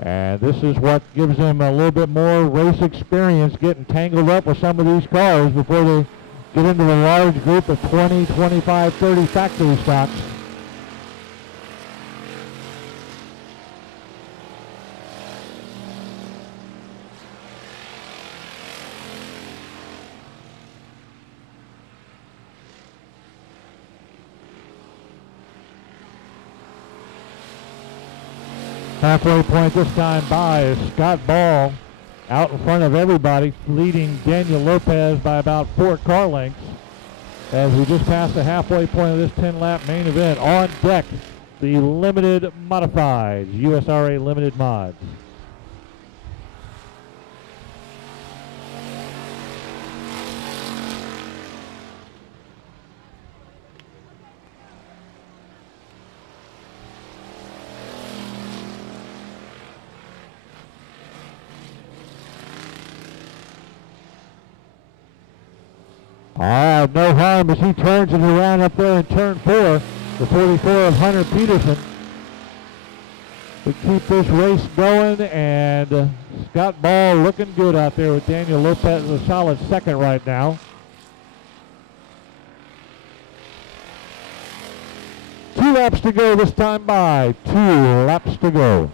And this is what gives him a little bit more race experience, getting tangled up with some of these cars before they get into the large group of 20, 25, 30 factory stocks. Halfway point this time by is Scott Ball out in front of everybody, leading Daniel Lopez by about 4 car lengths as we just passed the halfway point of this 10-lap main event. On deck, the limited modifieds, USRA limited mods. No harm as he turns it around up there in turn 4. The 44 of Hunter Peterson. We keep this race going, and Scott Ball looking good out there with Daniel Lopez, a solid second right now. 2 laps to go this time by. 2 laps to go.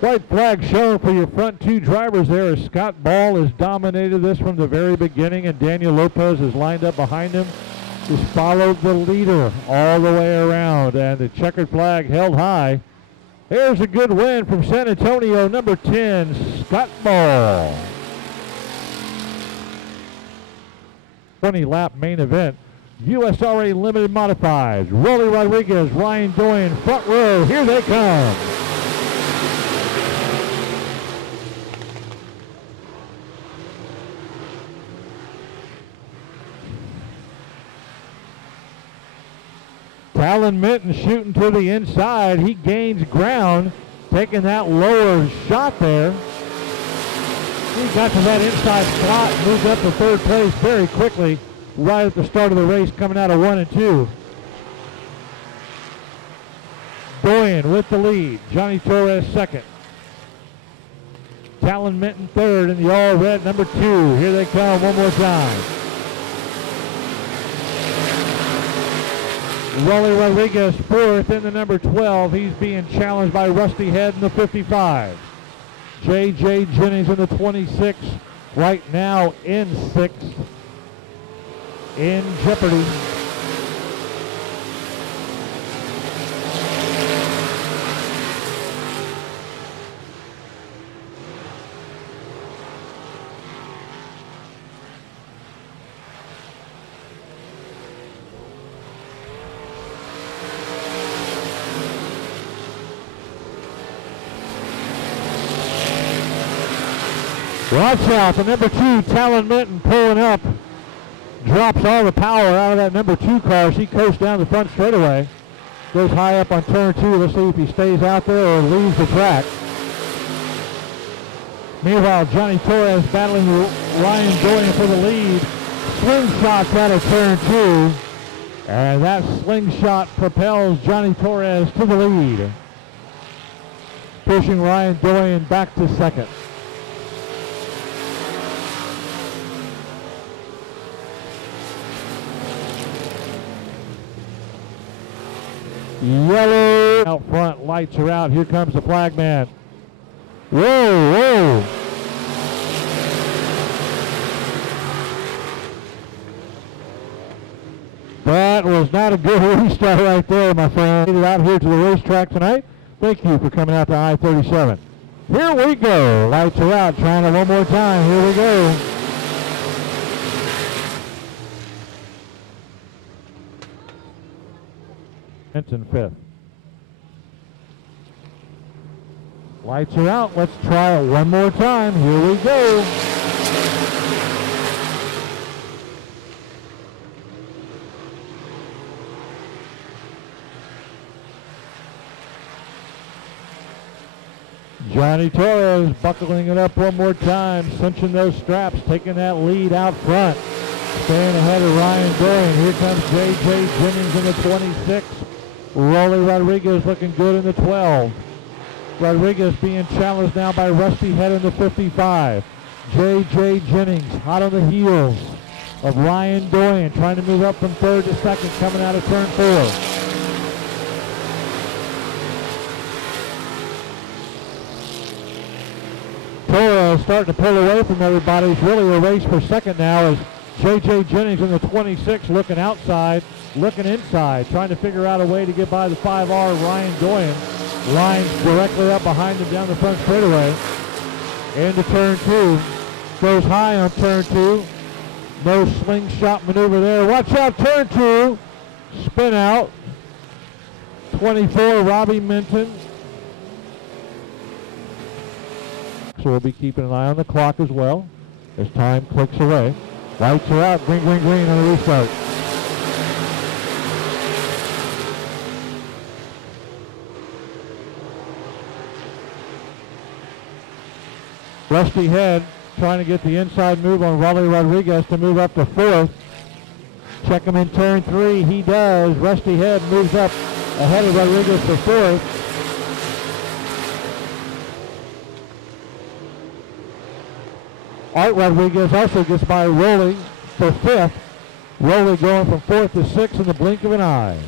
White flag shown for your front 2 drivers there as Scott Ball has dominated this from the very beginning, and Daniel Lopez is lined up behind him. Just followed the leader all the way around, and the checkered flag held high. Here's a good win from San Antonio, number 10, Scott Ball. 20-lap main event. USRA Limited Modifieds. Rolly Rodriguez, Ryan Doyen, front row. Here they come. Talon Minton shooting to the inside. He gains ground, taking that lower shot there. He got to that inside slot, moved up to third place very quickly, right at the start of the race, coming out of 1 and 2. Doyen with the lead. Johnny Torres second. Talon Minton third in the all-red, number 2. Here they come one more time. Rolly Rodriguez fourth in the number 12. He's being challenged by Rusty Head in the 55. J.J. Jennings in the 26. Right now in 6th. In jeopardy. Watch out, the number 2, Talon Minton, pulling up. Drops all the power out of that number 2 car. She coasts down the front straightaway. Goes high up on turn 2. Let's see if he stays out there or leaves the track. Meanwhile, Johnny Torres battling Ryan Doyen for the lead. Slingshots out of turn 2. And that slingshot propels Johnny Torres to the lead. Pushing Ryan Doyen back to second. Yellow out front, lights are out. Here comes the flag man. Whoa, whoa. That was not a good restart right there, my friend. Made it out here to the racetrack tonight. Thank you for coming out to I-37. Here we go. Lights are out. Trying it one more time. Here we go. Benson fifth. Lights are out. Let's try it one more time. Here we go. Johnny Torres buckling it up one more time, cinching those straps, taking that lead out front. Staying ahead of Ryan Doyen. Here comes J.J. Jennings in the 26. Rolly Rodriguez looking good in the 12. Rodriguez being challenged now by Rusty Head in the 55. J.J. Jennings hot on the heels of Ryan Doyen, trying to move up from third to second, coming out of turn 4. Torres starting to pull away from everybody. It's really a race for second now as J.J. Jennings in the 26 looking outside, looking inside, trying to figure out a way to get by the 5R Ryan Doyen. Lines directly up behind him down the front straightaway. Into turn 2. Goes high on turn 2. No slingshot maneuver there. Watch out, turn 2. Spin out. 24, Robbie Minton. So we'll be keeping an eye on the clock as well as time clicks away. Lights are out, green, green, green on the restart. Rusty Head trying to get the inside move on Raleigh Rodriguez to move up to fourth. Check him in turn 3. He does. Rusty Head moves up ahead of Rodriguez for fourth. Art Rodriguez also gets by Rowley for fifth. Rowley going from fourth to sixth in the blink of an eye.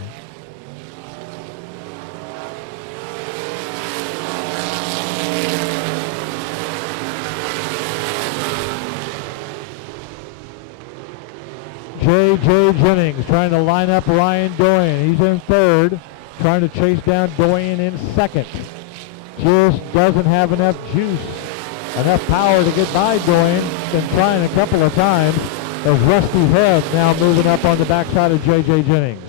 J.J. Jennings trying to line up Ryan Doyen. He's in third, trying to chase down Doyen in second. Just doesn't have enough juice, enough power to get by Doyen. Been trying a couple of times as Rusty Head now moving up on the backside of J.J. Jennings.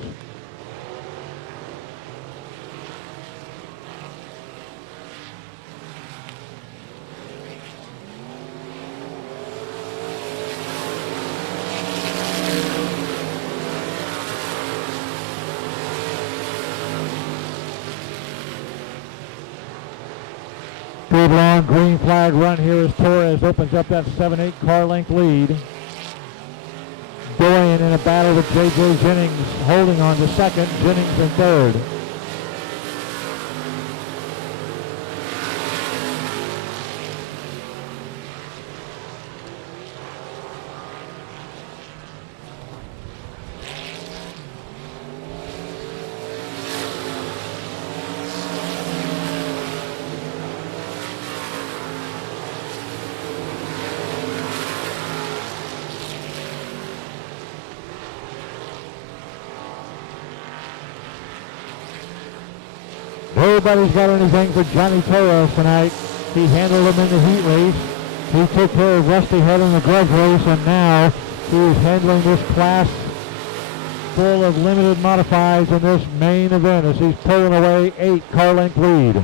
Good long green flag run here as Torres opens up that 7-8 car length lead. Doyen in a battle with J.J. Jennings holding on to second, Jennings in third. Nobody's got anything for Johnny Torres tonight. He handled him in the heat race. He took care of Rusty Head in the glove race, and now he's handling this class full of limited modifieds in this main event as he's pulling away 8 car length lead.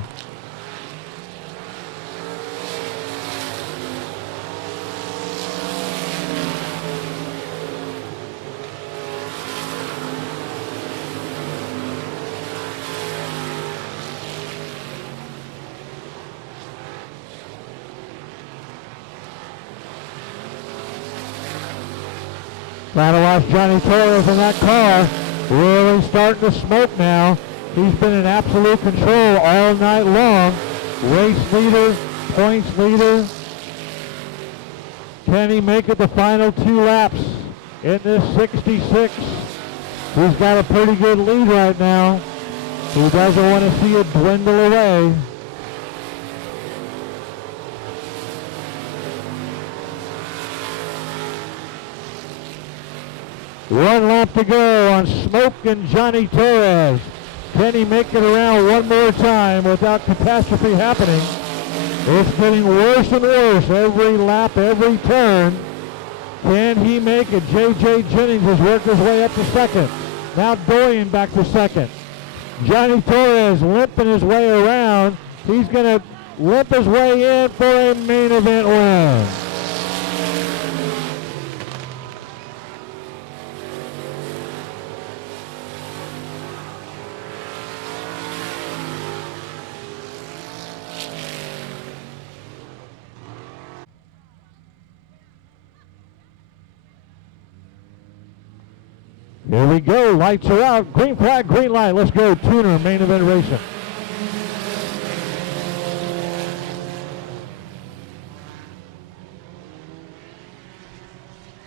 Gotta watch Johnny Torres in that car. Really starting to smoke now. He's been in absolute control all night long. Race leader, points leader. Can he make it the final 2 laps in this 66? He's got a pretty good lead right now. He doesn't want to see it dwindle away. One lap to go on Smoke and Johnny Torres. Can he make it around one more time without catastrophe happening? It's getting worse and worse every lap, every turn. Can he make it? J.J. Jennings has worked his way up to second. Now Doyen back to second. Johnny Torres limping his way around. He's going to limp his way in for a main event win. Here we go, lights are out, green flag, green light, let's go, Tuner, main event racing.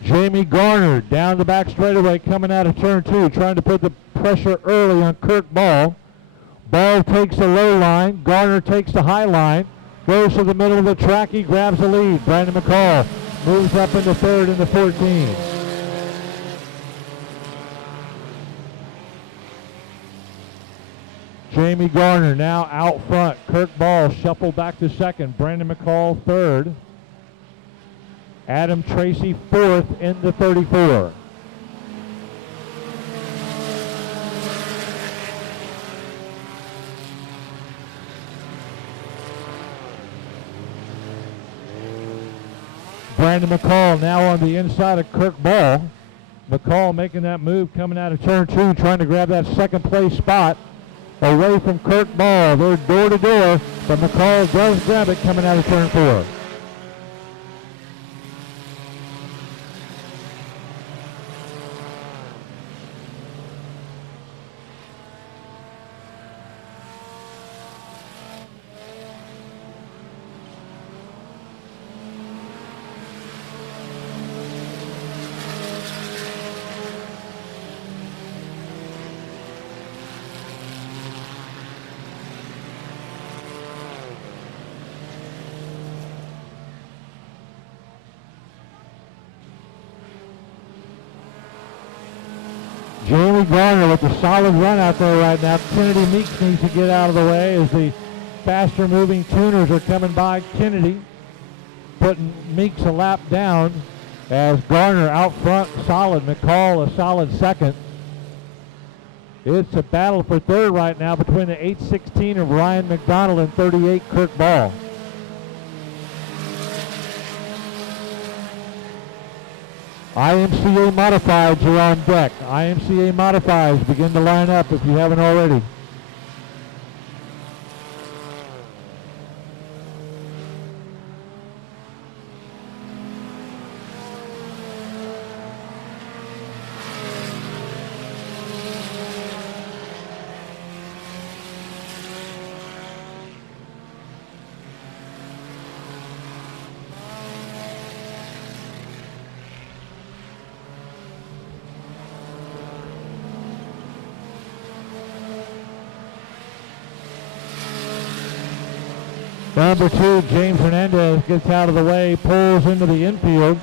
Jamie Garner down the back straightaway coming out of turn 2, trying to put the pressure early on Kirk Ball. Ball takes the low line, Garner takes the high line, goes to the middle of the track, he grabs the lead. Brandon McCall moves up into third in the 14. Jamie Garner now out front. Kirk Ball shuffled back to second. Brandon McCall third. Adam Tracy fourth in the 34. Brandon McCall now on the inside of Kirk Ball. McCall making that move coming out of turn 2, trying to grab that second place spot away from Kirk Ball. They're door to door, but McCall does grab it coming out of turn 4. Jamie Garner with a solid run out there right now. Kennedy Meeks needs to get out of the way as the faster moving tuners are coming by. Kennedy putting Meeks a lap down as Garner out front solid. McCall a solid second. It's a battle for third right now between the 8:16 of Ryan McDonald and 38 Kirk Ball. IMCA Modifieds are on deck. IMCA Modifieds begin to line up if you haven't already. Number 2, James Hernandez gets out of the way, pulls into the infield.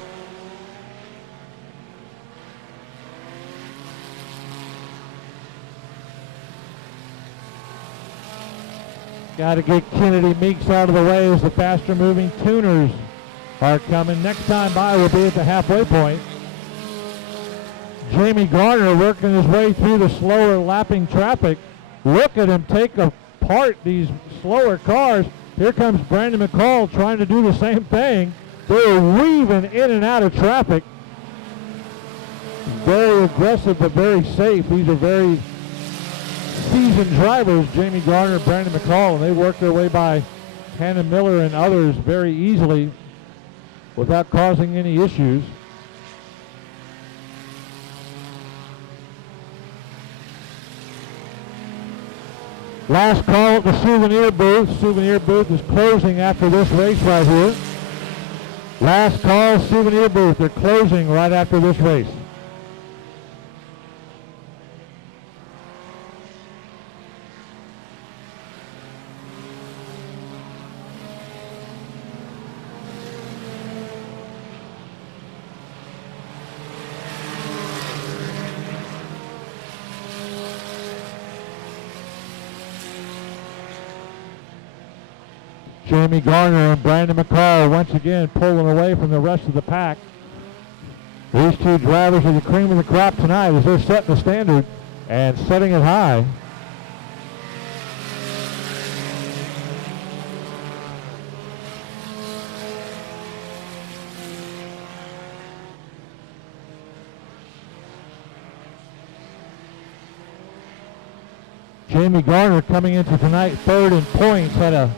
Got to get Kennedy Meeks out of the way as the faster moving tuners are coming. Next time by will be at the halfway point. Jamie Garner working his way through the slower lapping traffic. Look at him take apart these slower cars. Here comes Brandon McCall trying to do the same thing. They're weaving in and out of traffic. Very aggressive but very safe. These are very seasoned drivers, Jamie Garner and Brandon McCall, and they work their way by Hannah Miller and others very easily without causing any issues. Last call at the souvenir booth. Souvenir booth is closing after this race right here. Last call, souvenir booth. They're closing right after this race. Jamie Garner and Brandon McCall once again pulling away from the rest of the pack. These two drivers are the cream of the crop tonight as they're setting the standard and setting it high. Jamie Garner coming into tonight third in points, had a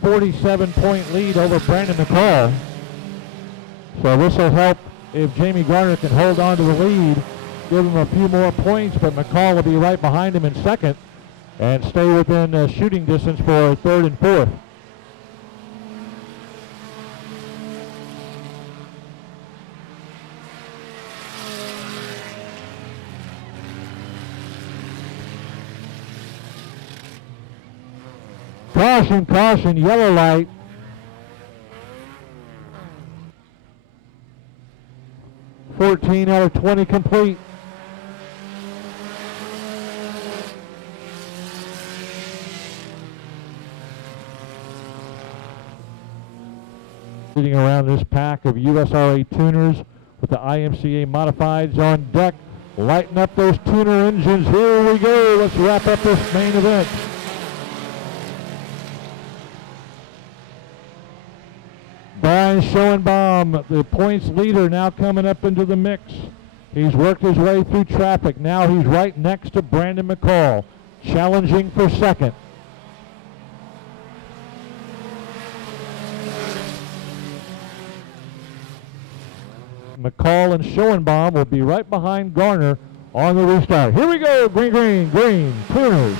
47-point lead over Brandon McCall. So this will help if Jamie Garner can hold on to the lead, give him a few more points, but McCall will be right behind him in second and stay within shooting distance for third and fourth. Caution, caution, yellow light. $14 out of 20 complete. Sitting around this pack of USRA tuners with the IMCA Modifieds on deck. Lighten up those tuner engines. Here we go. Let's wrap up this main event. Brian Schoenbaum, the points leader, now coming up into the mix. He's worked his way through traffic. Now he's right next to Brandon McCall, challenging for second. McCall and Schoenbaum will be right behind Garner on the restart. Here we go, green, green, green, Cooners.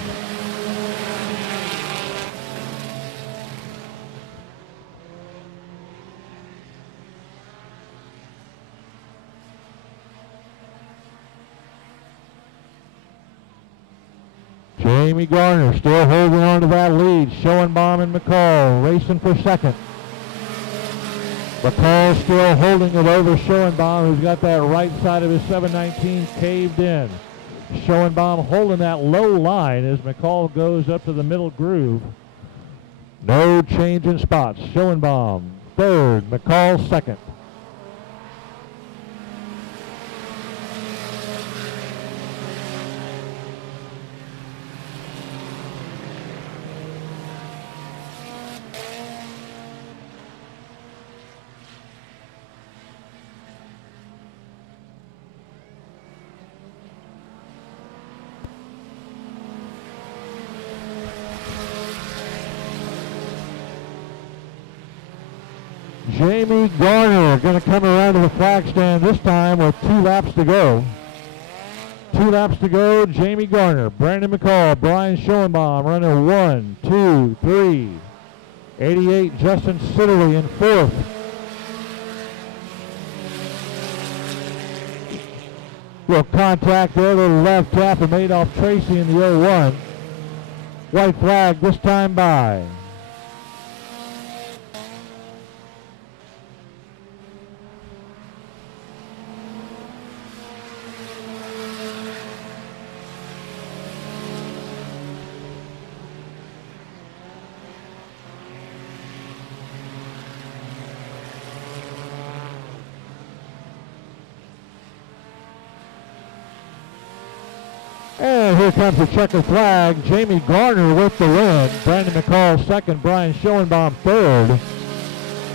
Jamie Garner still holding on to that lead. Schoenbaum and McCall racing for second. McCall still holding it over Schoenbaum, who's got that right side of his 719 caved in. Schoenbaum holding that low line as McCall goes up to the middle groove. No change in spots. Schoenbaum third, McCall second. Jamie Garner going to come around to the flag stand this time with 2 laps to go. 2 laps to go, Jamie Garner, Brandon McCall, Brian Schoenbaum running 1, 2, 3. 88, Justin Sitterly in 4th. Little contact there, little left tap and made off Tracy in the 01. White flag this time by. And here comes the checker flag. Jamie Garner with the win. Brandon McCall second. Brian Schoenbaum third.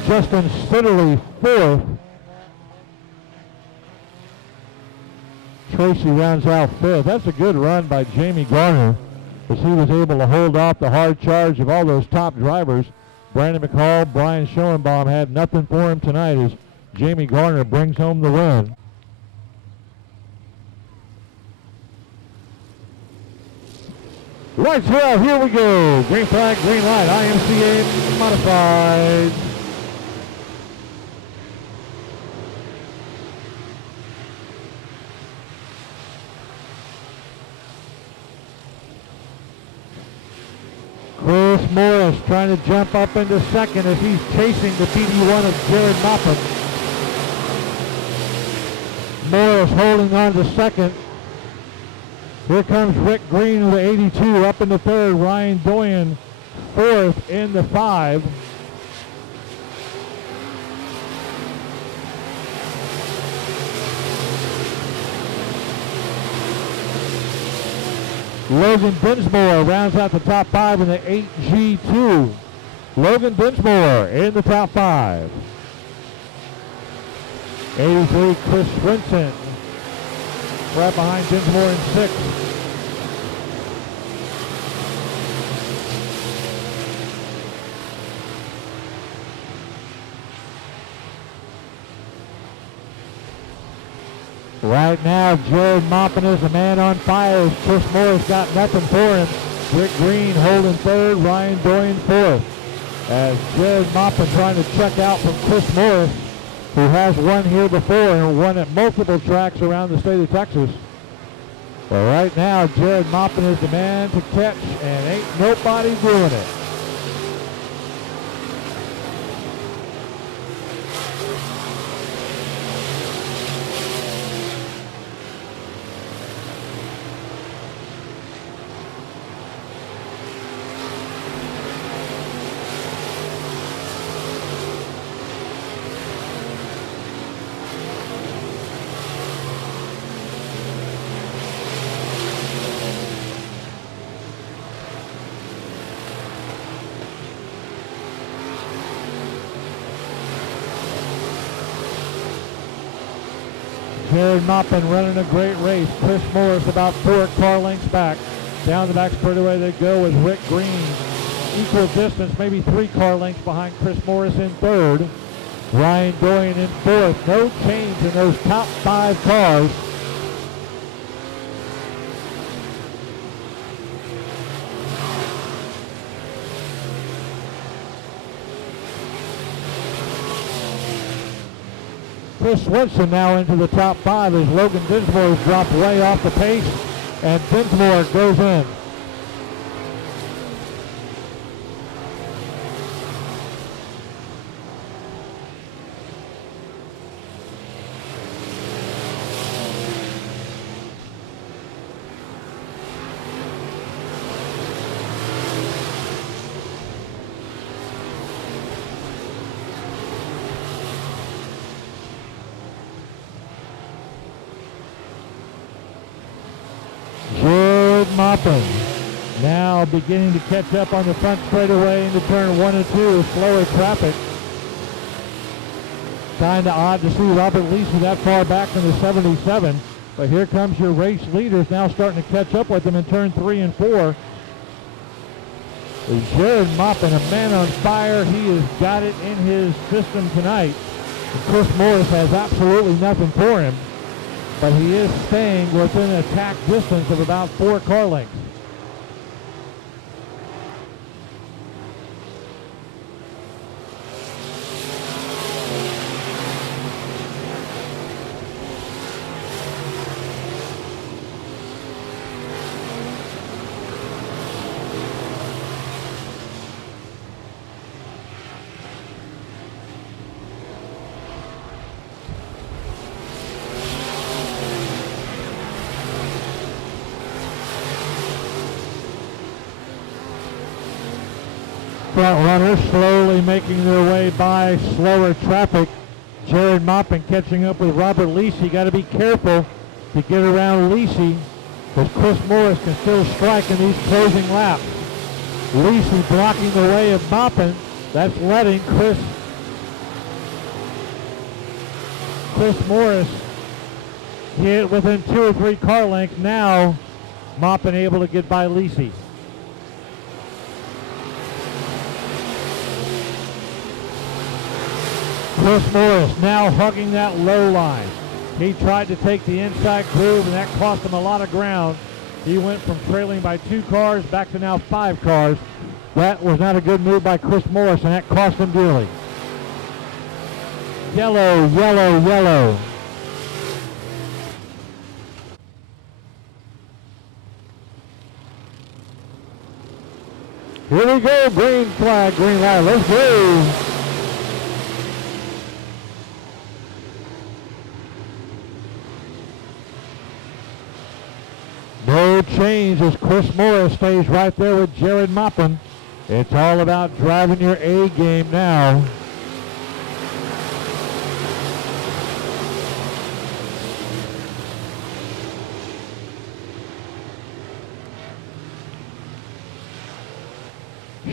Justin Sitterly fourth. Tracy rounds out fifth. That's a good run by Jamie Garner as he was able to hold off the hard charge of all those top drivers. Brandon McCall, Brian Schoenbaum had nothing for him tonight as Jamie Garner brings home the win. Lights are out, here we go. Green flag, green light, IMCA modified. Chris Morris trying to jump up into second as he's chasing the PD1 of Jared Moppin. Morris holding on to second. Here comes Rick Green with the 82 up in the third. Ryan Doyen fourth in the 5. Logan Dinsmore rounds out the top 5 in the 8G2. Logan Dinsmore in the top 5. 83 Chris Swinton right behind Dinsmore in 6th. Right now, Jared Moppin is the man on fire. Chris Morris got nothing for him. Rick Green holding third, Ryan Doyen fourth. As Jared Moppin trying to check out from Chris Morris, who has won here before and won at multiple tracks around the state of Texas. But right now, Jared Moppin is the man to catch, and ain't nobody doing it. Jared Maupin running a great race. Chris Morris about 4 car lengths back. Down the back straightaway they go with Rick Green. Equal distance, maybe 3 car lengths behind Chris Morris in third. Ryan Doyen in fourth. No change in those top 5 cars. Chris Swinson now into the top 5 as Logan Dinsmore has dropped way off the pace, and Dinsmore goes in. Maupin now beginning to catch up on the front straightaway into turn 1 and 2, slower traffic. Kind of odd to see Robert Leasy that far back in the 77, but here comes your race leaders now starting to catch up with them in turn 3 and 4. Jared Maupin, a man on fire. He has got it in his system tonight. And Chris Morris has absolutely nothing for him, but he is staying within attack distance of about 4 car lengths. Front runners slowly making their way by slower traffic. Jared Maupin catching up with Robert Leasy. Got to be careful to get around Leasy because Chris Morris can still strike in these closing laps. Leasy blocking the way of Maupin. That's letting Chris Morris get within 2 or 3 car lengths. Now Maupin able to get by Leasy. Chris Morris now hugging that low line. He tried to take the inside groove, and that cost him a lot of ground. He went from trailing by 2 cars back to now 5 cars. That was not a good move by Chris Morris, and that cost him dearly. Yellow, yellow, yellow. Here we go, green flag, green light. Let's go. No change as Chris Morris stays right there with Jared Maupin. It's all about driving your A game now.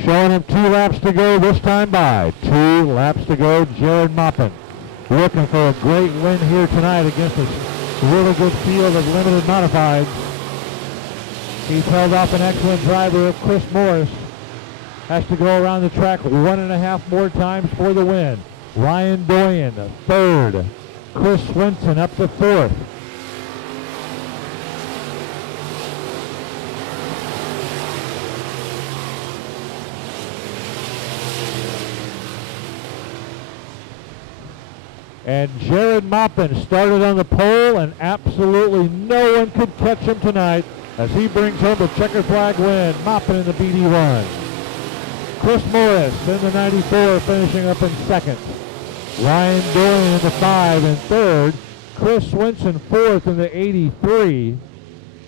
Showing him 2 laps to go this time by. 2 laps to go, Jared Maupin. Looking for a great win here tonight against a really good field of limited modifieds. He's held off an excellent driver. Chris Morris has to go around the track 1.5 more times for the win. Ryan Doyen, 3rd. Chris Swinson up to 4th. And Jared Maupin started on the pole, and absolutely no one could catch him tonight as he brings home the checkered flag win. Maupin in the BD1. Chris Morris in the 94 finishing up in 2nd. Ryan Doyen in the 5 and 3rd. Chris Swinson 4th in the 83.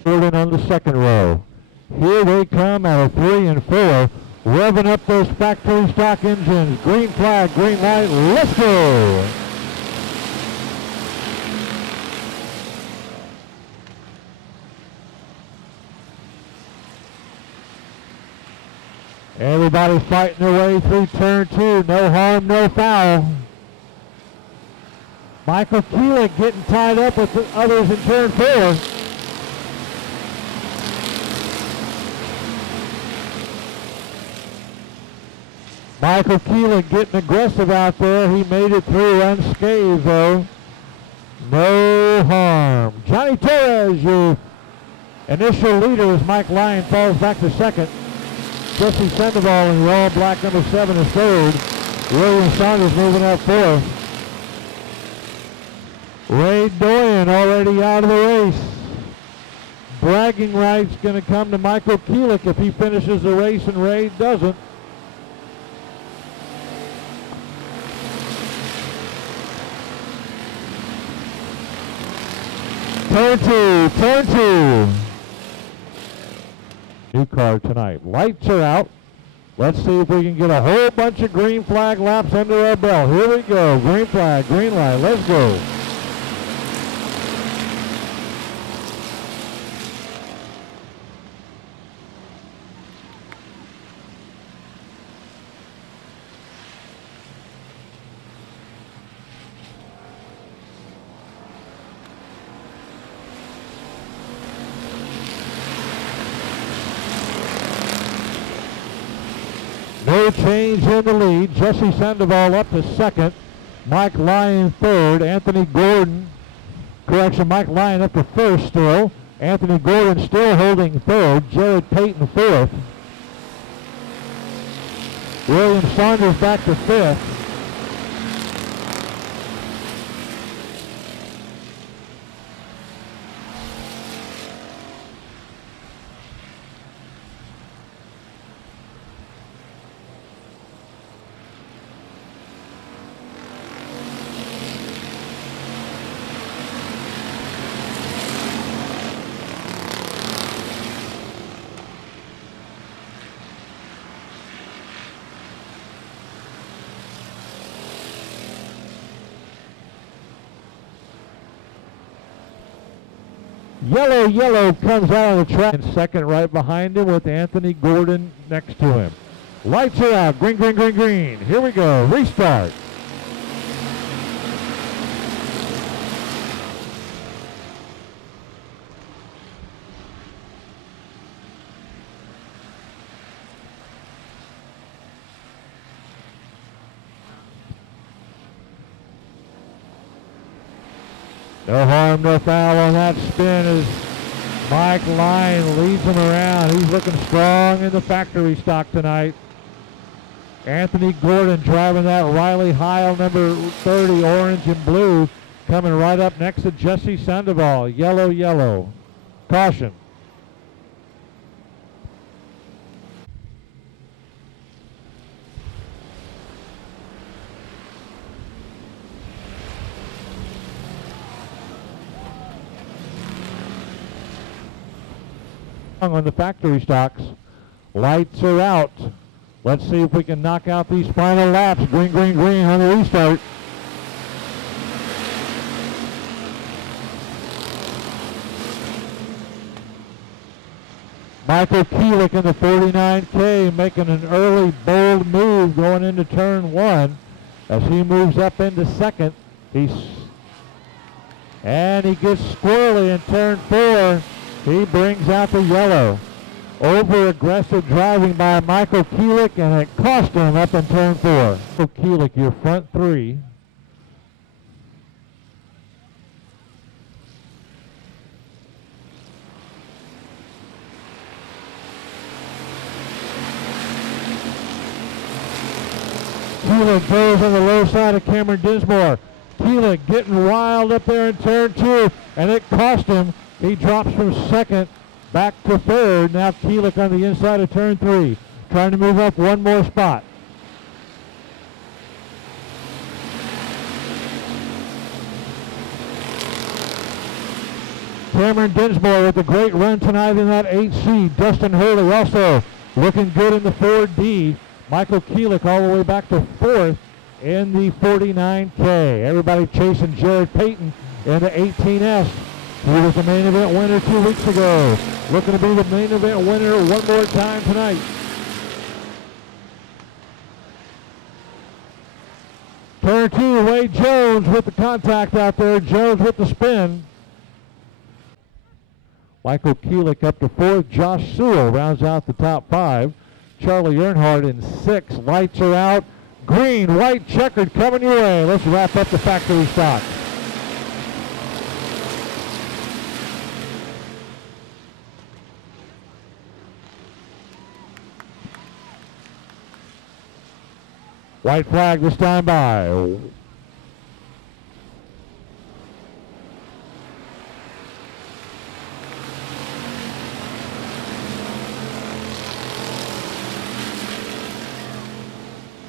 Gordon on the 2nd row. Here they come out of 3 and 4. Revving up those factory stock engines. Green flag, green light, let's go! Everybody fighting their way through turn 2. No harm, no foul. Michael Keelik getting tied up with the others in turn 4. Michael Keelik getting aggressive out there. He made it through unscathed though. No harm. Johnny Torres, your initial leader, as Mike Lyon falls back to second. Jesse Sandoval in the all-black number 7 is third. William Saunders moving up fourth. Ray Doyen already out of the race. Bragging rights going to come to Michael Keelik if he finishes the race and Ray doesn't. Turn two. New car tonight. Lights are out. Let's see if we can get a whole bunch of green flag laps under our belt. Here we go. Green flag, green light. Let's go. No change in the lead. Jesse Sandoval up to second. Mike Lyon third. Mike Lyon up to first still. Anthony Gordon still holding third. Jared Payton fourth. William Saunders back to fifth. Yellow comes out of the track. And second right behind him with Anthony Gordon next to him. Lights are out. Green. Here we go. Restart. No harm, no foul on that spin as Mike Lyon leads him around. He's looking strong in the factory stock tonight. Anthony Gordon driving that Riley Heil number 30, orange and blue, coming right up next to Jesse Sandoval. Yellow. Caution. On the factory stocks. Lights are out. Let's see if we can knock out these final laps. Green on the restart. Michael Keelik in the 49K making an early bold move going into turn 1 as he moves up into second. And he gets squirrely in turn 4. He brings out the yellow. Over-aggressive driving by Michael Keelik, and it cost him up in turn 4. Michael Keelik, your front 3. Keelik goes on the low side of Cameron Dinsmore. Keelik getting wild up there in turn 2, and it cost him. He drops from second back to third. Now Keelik on the inside of turn 3, trying to move up one more spot. Cameron Dinsmore with a great run tonight in that 8C. Dustin Hurley also looking good in the 4D. Michael Keelik all the way back to 4th in the 49K. Everybody chasing Jared Payton in the 18S. He was the main event winner 2 weeks ago. Looking to be the main event winner one more time tonight. Turn 2, Wade Jones with the contact out there. Jones with the spin. Michael Keelik up to 4th. Josh Sewell rounds out the top 5. Charlie Earnhardt in 6th. Lights are out. Green, white, checkered coming your way. Let's wrap up the factory stock. White flag this time by.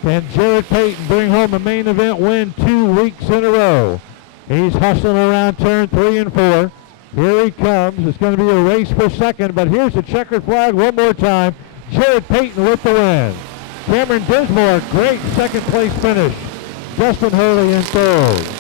Can Jared Payton bring home a main event win 2 weeks in a row? He's hustling around turn 3 and 4. Here he comes. It's going to be a race for second, but here's the checkered flag one more time. Jared Payton with the win. Cameron Dismore, great second place finish. Justin Hurley in 3rd.